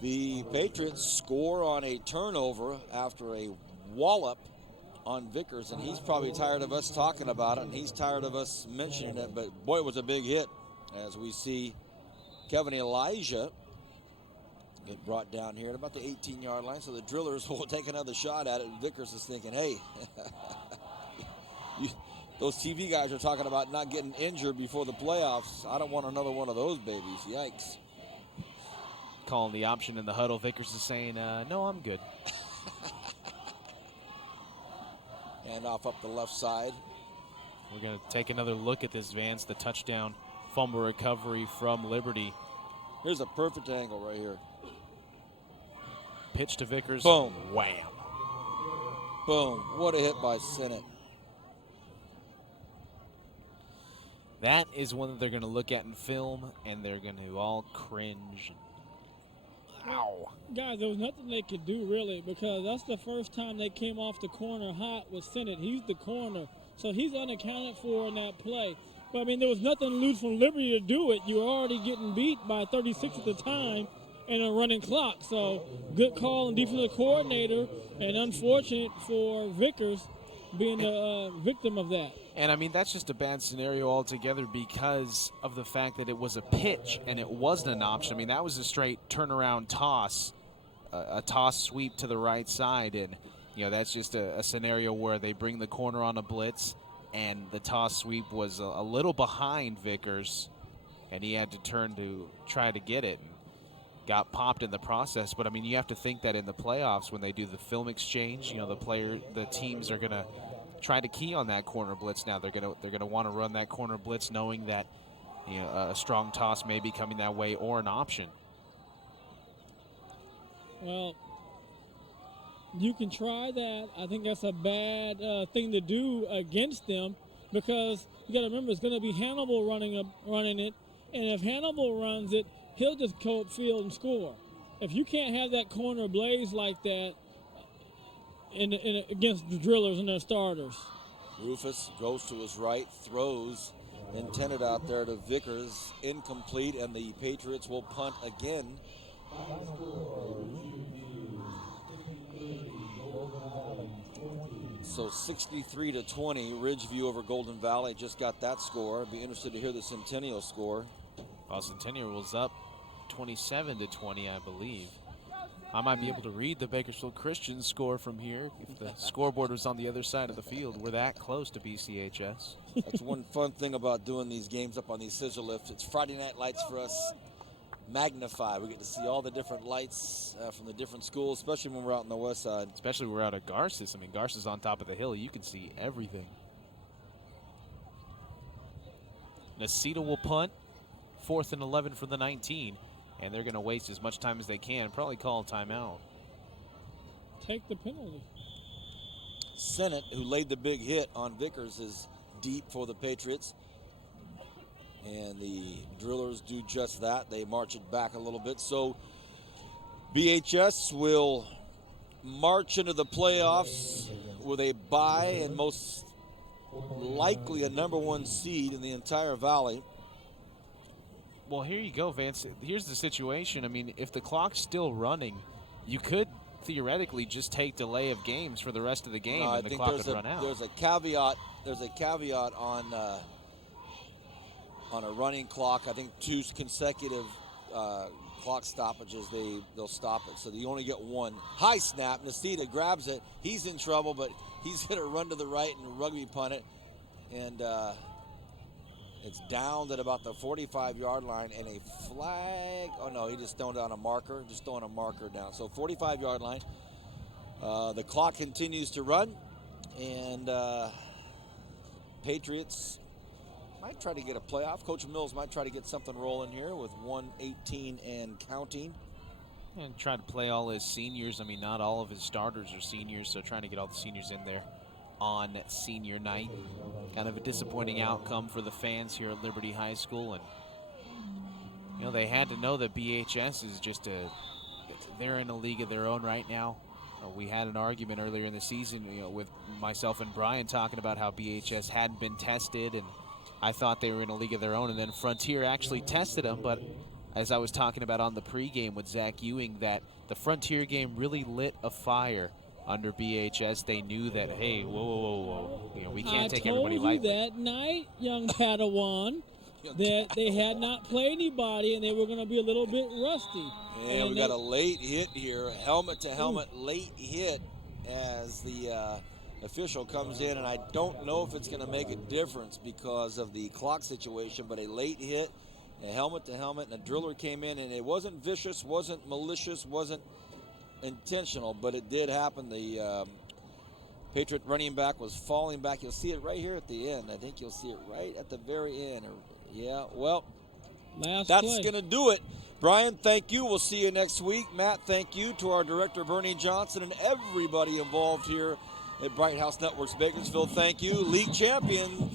the Patriots score on a turnover after a wallop on Vickers, and he's probably tired of us talking about it, and he's tired of us mentioning it, but boy, it was a big hit as we see Kevin Elijah get brought down here at about the 18-yard line. So the Drillers will take another shot at it, and Vickers is thinking, hey, those TV guys are talking about not getting injured before the playoffs. I don't want another one of those babies. Yikes. Calling the option in the huddle. Vickers is saying, no, I'm good. And off up the left side. We're going to take another look at this, Vance, the touchdown fumble recovery from Liberty. Here's a perfect angle right here. Pitch to Vickers. Boom. Wham. Boom. What a hit by Sinnott. That is one that they're going to look at in film, and they're going to all cringe. Ow. Guys, there was nothing they could do, really, because that's the first time they came off the corner hot with Sinnott. He's the corner, so he's unaccounted for in that play. But, there was nothing to lose from Liberty to do it. You were already getting beat by 36 at the time, and a running clock. So good call and defensive coordinator, and unfortunate for Vickers being the victim of that. And, I mean, that's just a bad scenario altogether because of the fact that it was a pitch and it wasn't an option. I mean, that was a straight turnaround toss, a toss sweep to the right side. And, you know, that's just a scenario where they bring the corner on a blitz, and the toss sweep was a little behind Vickers, and he had to turn to try to get it and got popped in the process. But, I mean, you have to think that in the playoffs when they do the film exchange, you know, the teams are going to try to key on that corner blitz now. They're gonna want to run that corner blitz knowing that, you know, a strong toss may be coming that way or an option. Well, you can try that. I think that's a bad thing to do against them because you got to remember it's going to be Hannibal running it, and if Hannibal runs it, he'll just go upfield and score. If you can't have that corner blaze like that against the drillers and their starters. Rufus goes to his right, throws, intended out there to Vickers, incomplete, and the Patriots will punt again. So 63-20, Ridgeview over Golden Valley just got that score. Be interested to hear the Centennial score. Well, Centennial was up 27-20, I believe. I might be able to read the Bakersfield Christian score from here if the scoreboard was on the other side of the field. We're that close to BCHS. That's one fun thing about doing these games up on these scissor lifts. It's Friday night lights for us magnified. We get to see all the different lights from the different schools, especially when we're out on the west side. Especially when we're out at Garces. I mean, Garces on top of the hill. You can see everything. Nacita will punt. 4th and 11 for the 19. And they're going to waste as much time as they can. Probably call a timeout. Take the penalty. Sennett, who laid the big hit on Vickers, is deep for the Patriots. And the Drillers do just that. They march it back a little bit. So BHS will march into the playoffs with a bye and most likely a #1 seed in the entire valley. Well, here you go, Vance. Here's the situation. I mean, if the clock's still running, you could theoretically just take delay of games for the rest of the game, and the clock would run out. There's a caveat. There's a caveat on a running clock. I think 2 consecutive clock stoppages. They'll stop it. So you only get one. High snap. Nacita grabs it. He's in trouble, but he's going to run to the right and rugby punt it, and. It's downed at about the 45-yard line, and a flag. Oh, no, he just thrown down a marker. Just throwing a marker down. So 45-yard line. The clock continues to run, and Patriots might try to get a playoff. Coach Mills might try to get something rolling here with 1:18 and counting. And try to play all his seniors. I mean, not all of his starters are seniors, so trying to get all the seniors in there on senior night. Kind of a disappointing outcome for the fans here at Liberty High School. And, you know, they had to know that BHS is just they're in a league of their own right now. We had an argument earlier in the season, you know, with myself and Brian talking about how BHS hadn't been tested, and I thought they were in a league of their own, and then Frontier actually tested them. But as I was talking about on the pregame with Zach Ewing, that the Frontier game really lit a fire under BHS. They knew that, hey, whoa. You know, we can't take everybody lightly. I told you that night, young Padawan, that they had not played anybody and they were going to be a little bit rusty. And we got a late hit here, helmet-to-helmet late hit as the official comes in, and I don't know if it's going to make a difference because of the clock situation, but a late hit, a helmet-to-helmet, and a driller came in, and it wasn't vicious, wasn't malicious, wasn't intentional, but it did happen. The Patriot running back was falling back. You'll see it right here at the end. I think you'll see it right at the very end. Yeah, well, that's going to do it. Brian, thank you. We'll see you next week. Matt, thank you to our director, Bernie Johnson, and everybody involved here at Bright House Networks Bakersfield. Thank you. League champion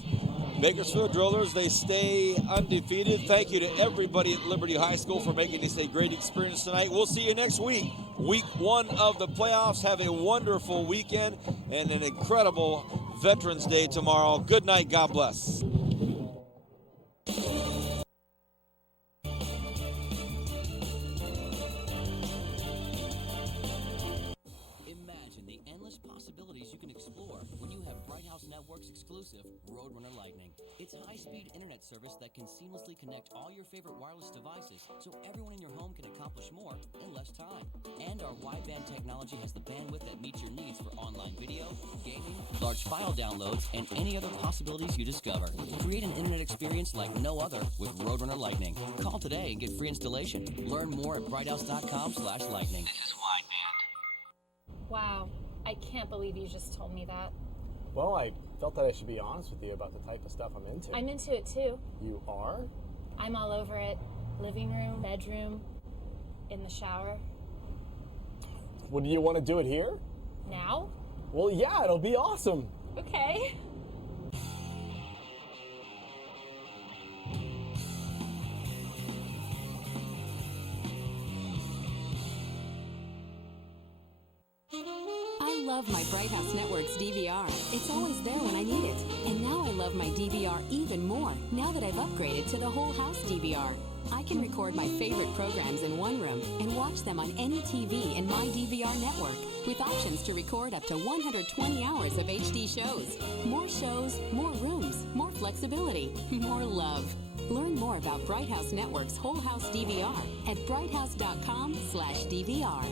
Bakersfield Drillers, they stay undefeated. Thank you to everybody at Liberty High School for making this a great experience tonight. We'll see you next week. Week 1 of the playoffs. Have a wonderful weekend and an incredible Veterans Day tomorrow. Good night. God bless. exclusive Roadrunner Lightning. It's high-speed internet service that can seamlessly connect all your favorite wireless devices so everyone in your home can accomplish more in less time. And our wideband technology has the bandwidth that meets your needs for online video, gaming, large file downloads, and any other possibilities you discover. Create an internet experience like no other with Roadrunner Lightning. Call today and get free installation. Learn more at brighthouse.com/lightning. This is wideband. Wow, I can't believe you just told me that. Well, I felt that I should be honest with you about the type of stuff I'm into. I'm into it too. You are? I'm all over it. Living room, bedroom, in the shower. Well, do you want to do it here? Now? Well, yeah, it'll be awesome. Okay. I love my Bright House Network's DVR. It's always there when I need it. And now I love my DVR even more now that I've upgraded to the Whole House DVR. I can record my favorite programs in one room and watch them on any TV in my DVR network with options to record up to 120 hours of HD shows. More shows, more rooms, more flexibility, more love. Learn more about Bright House Network's Whole House DVR at brighthouse.com/DVR.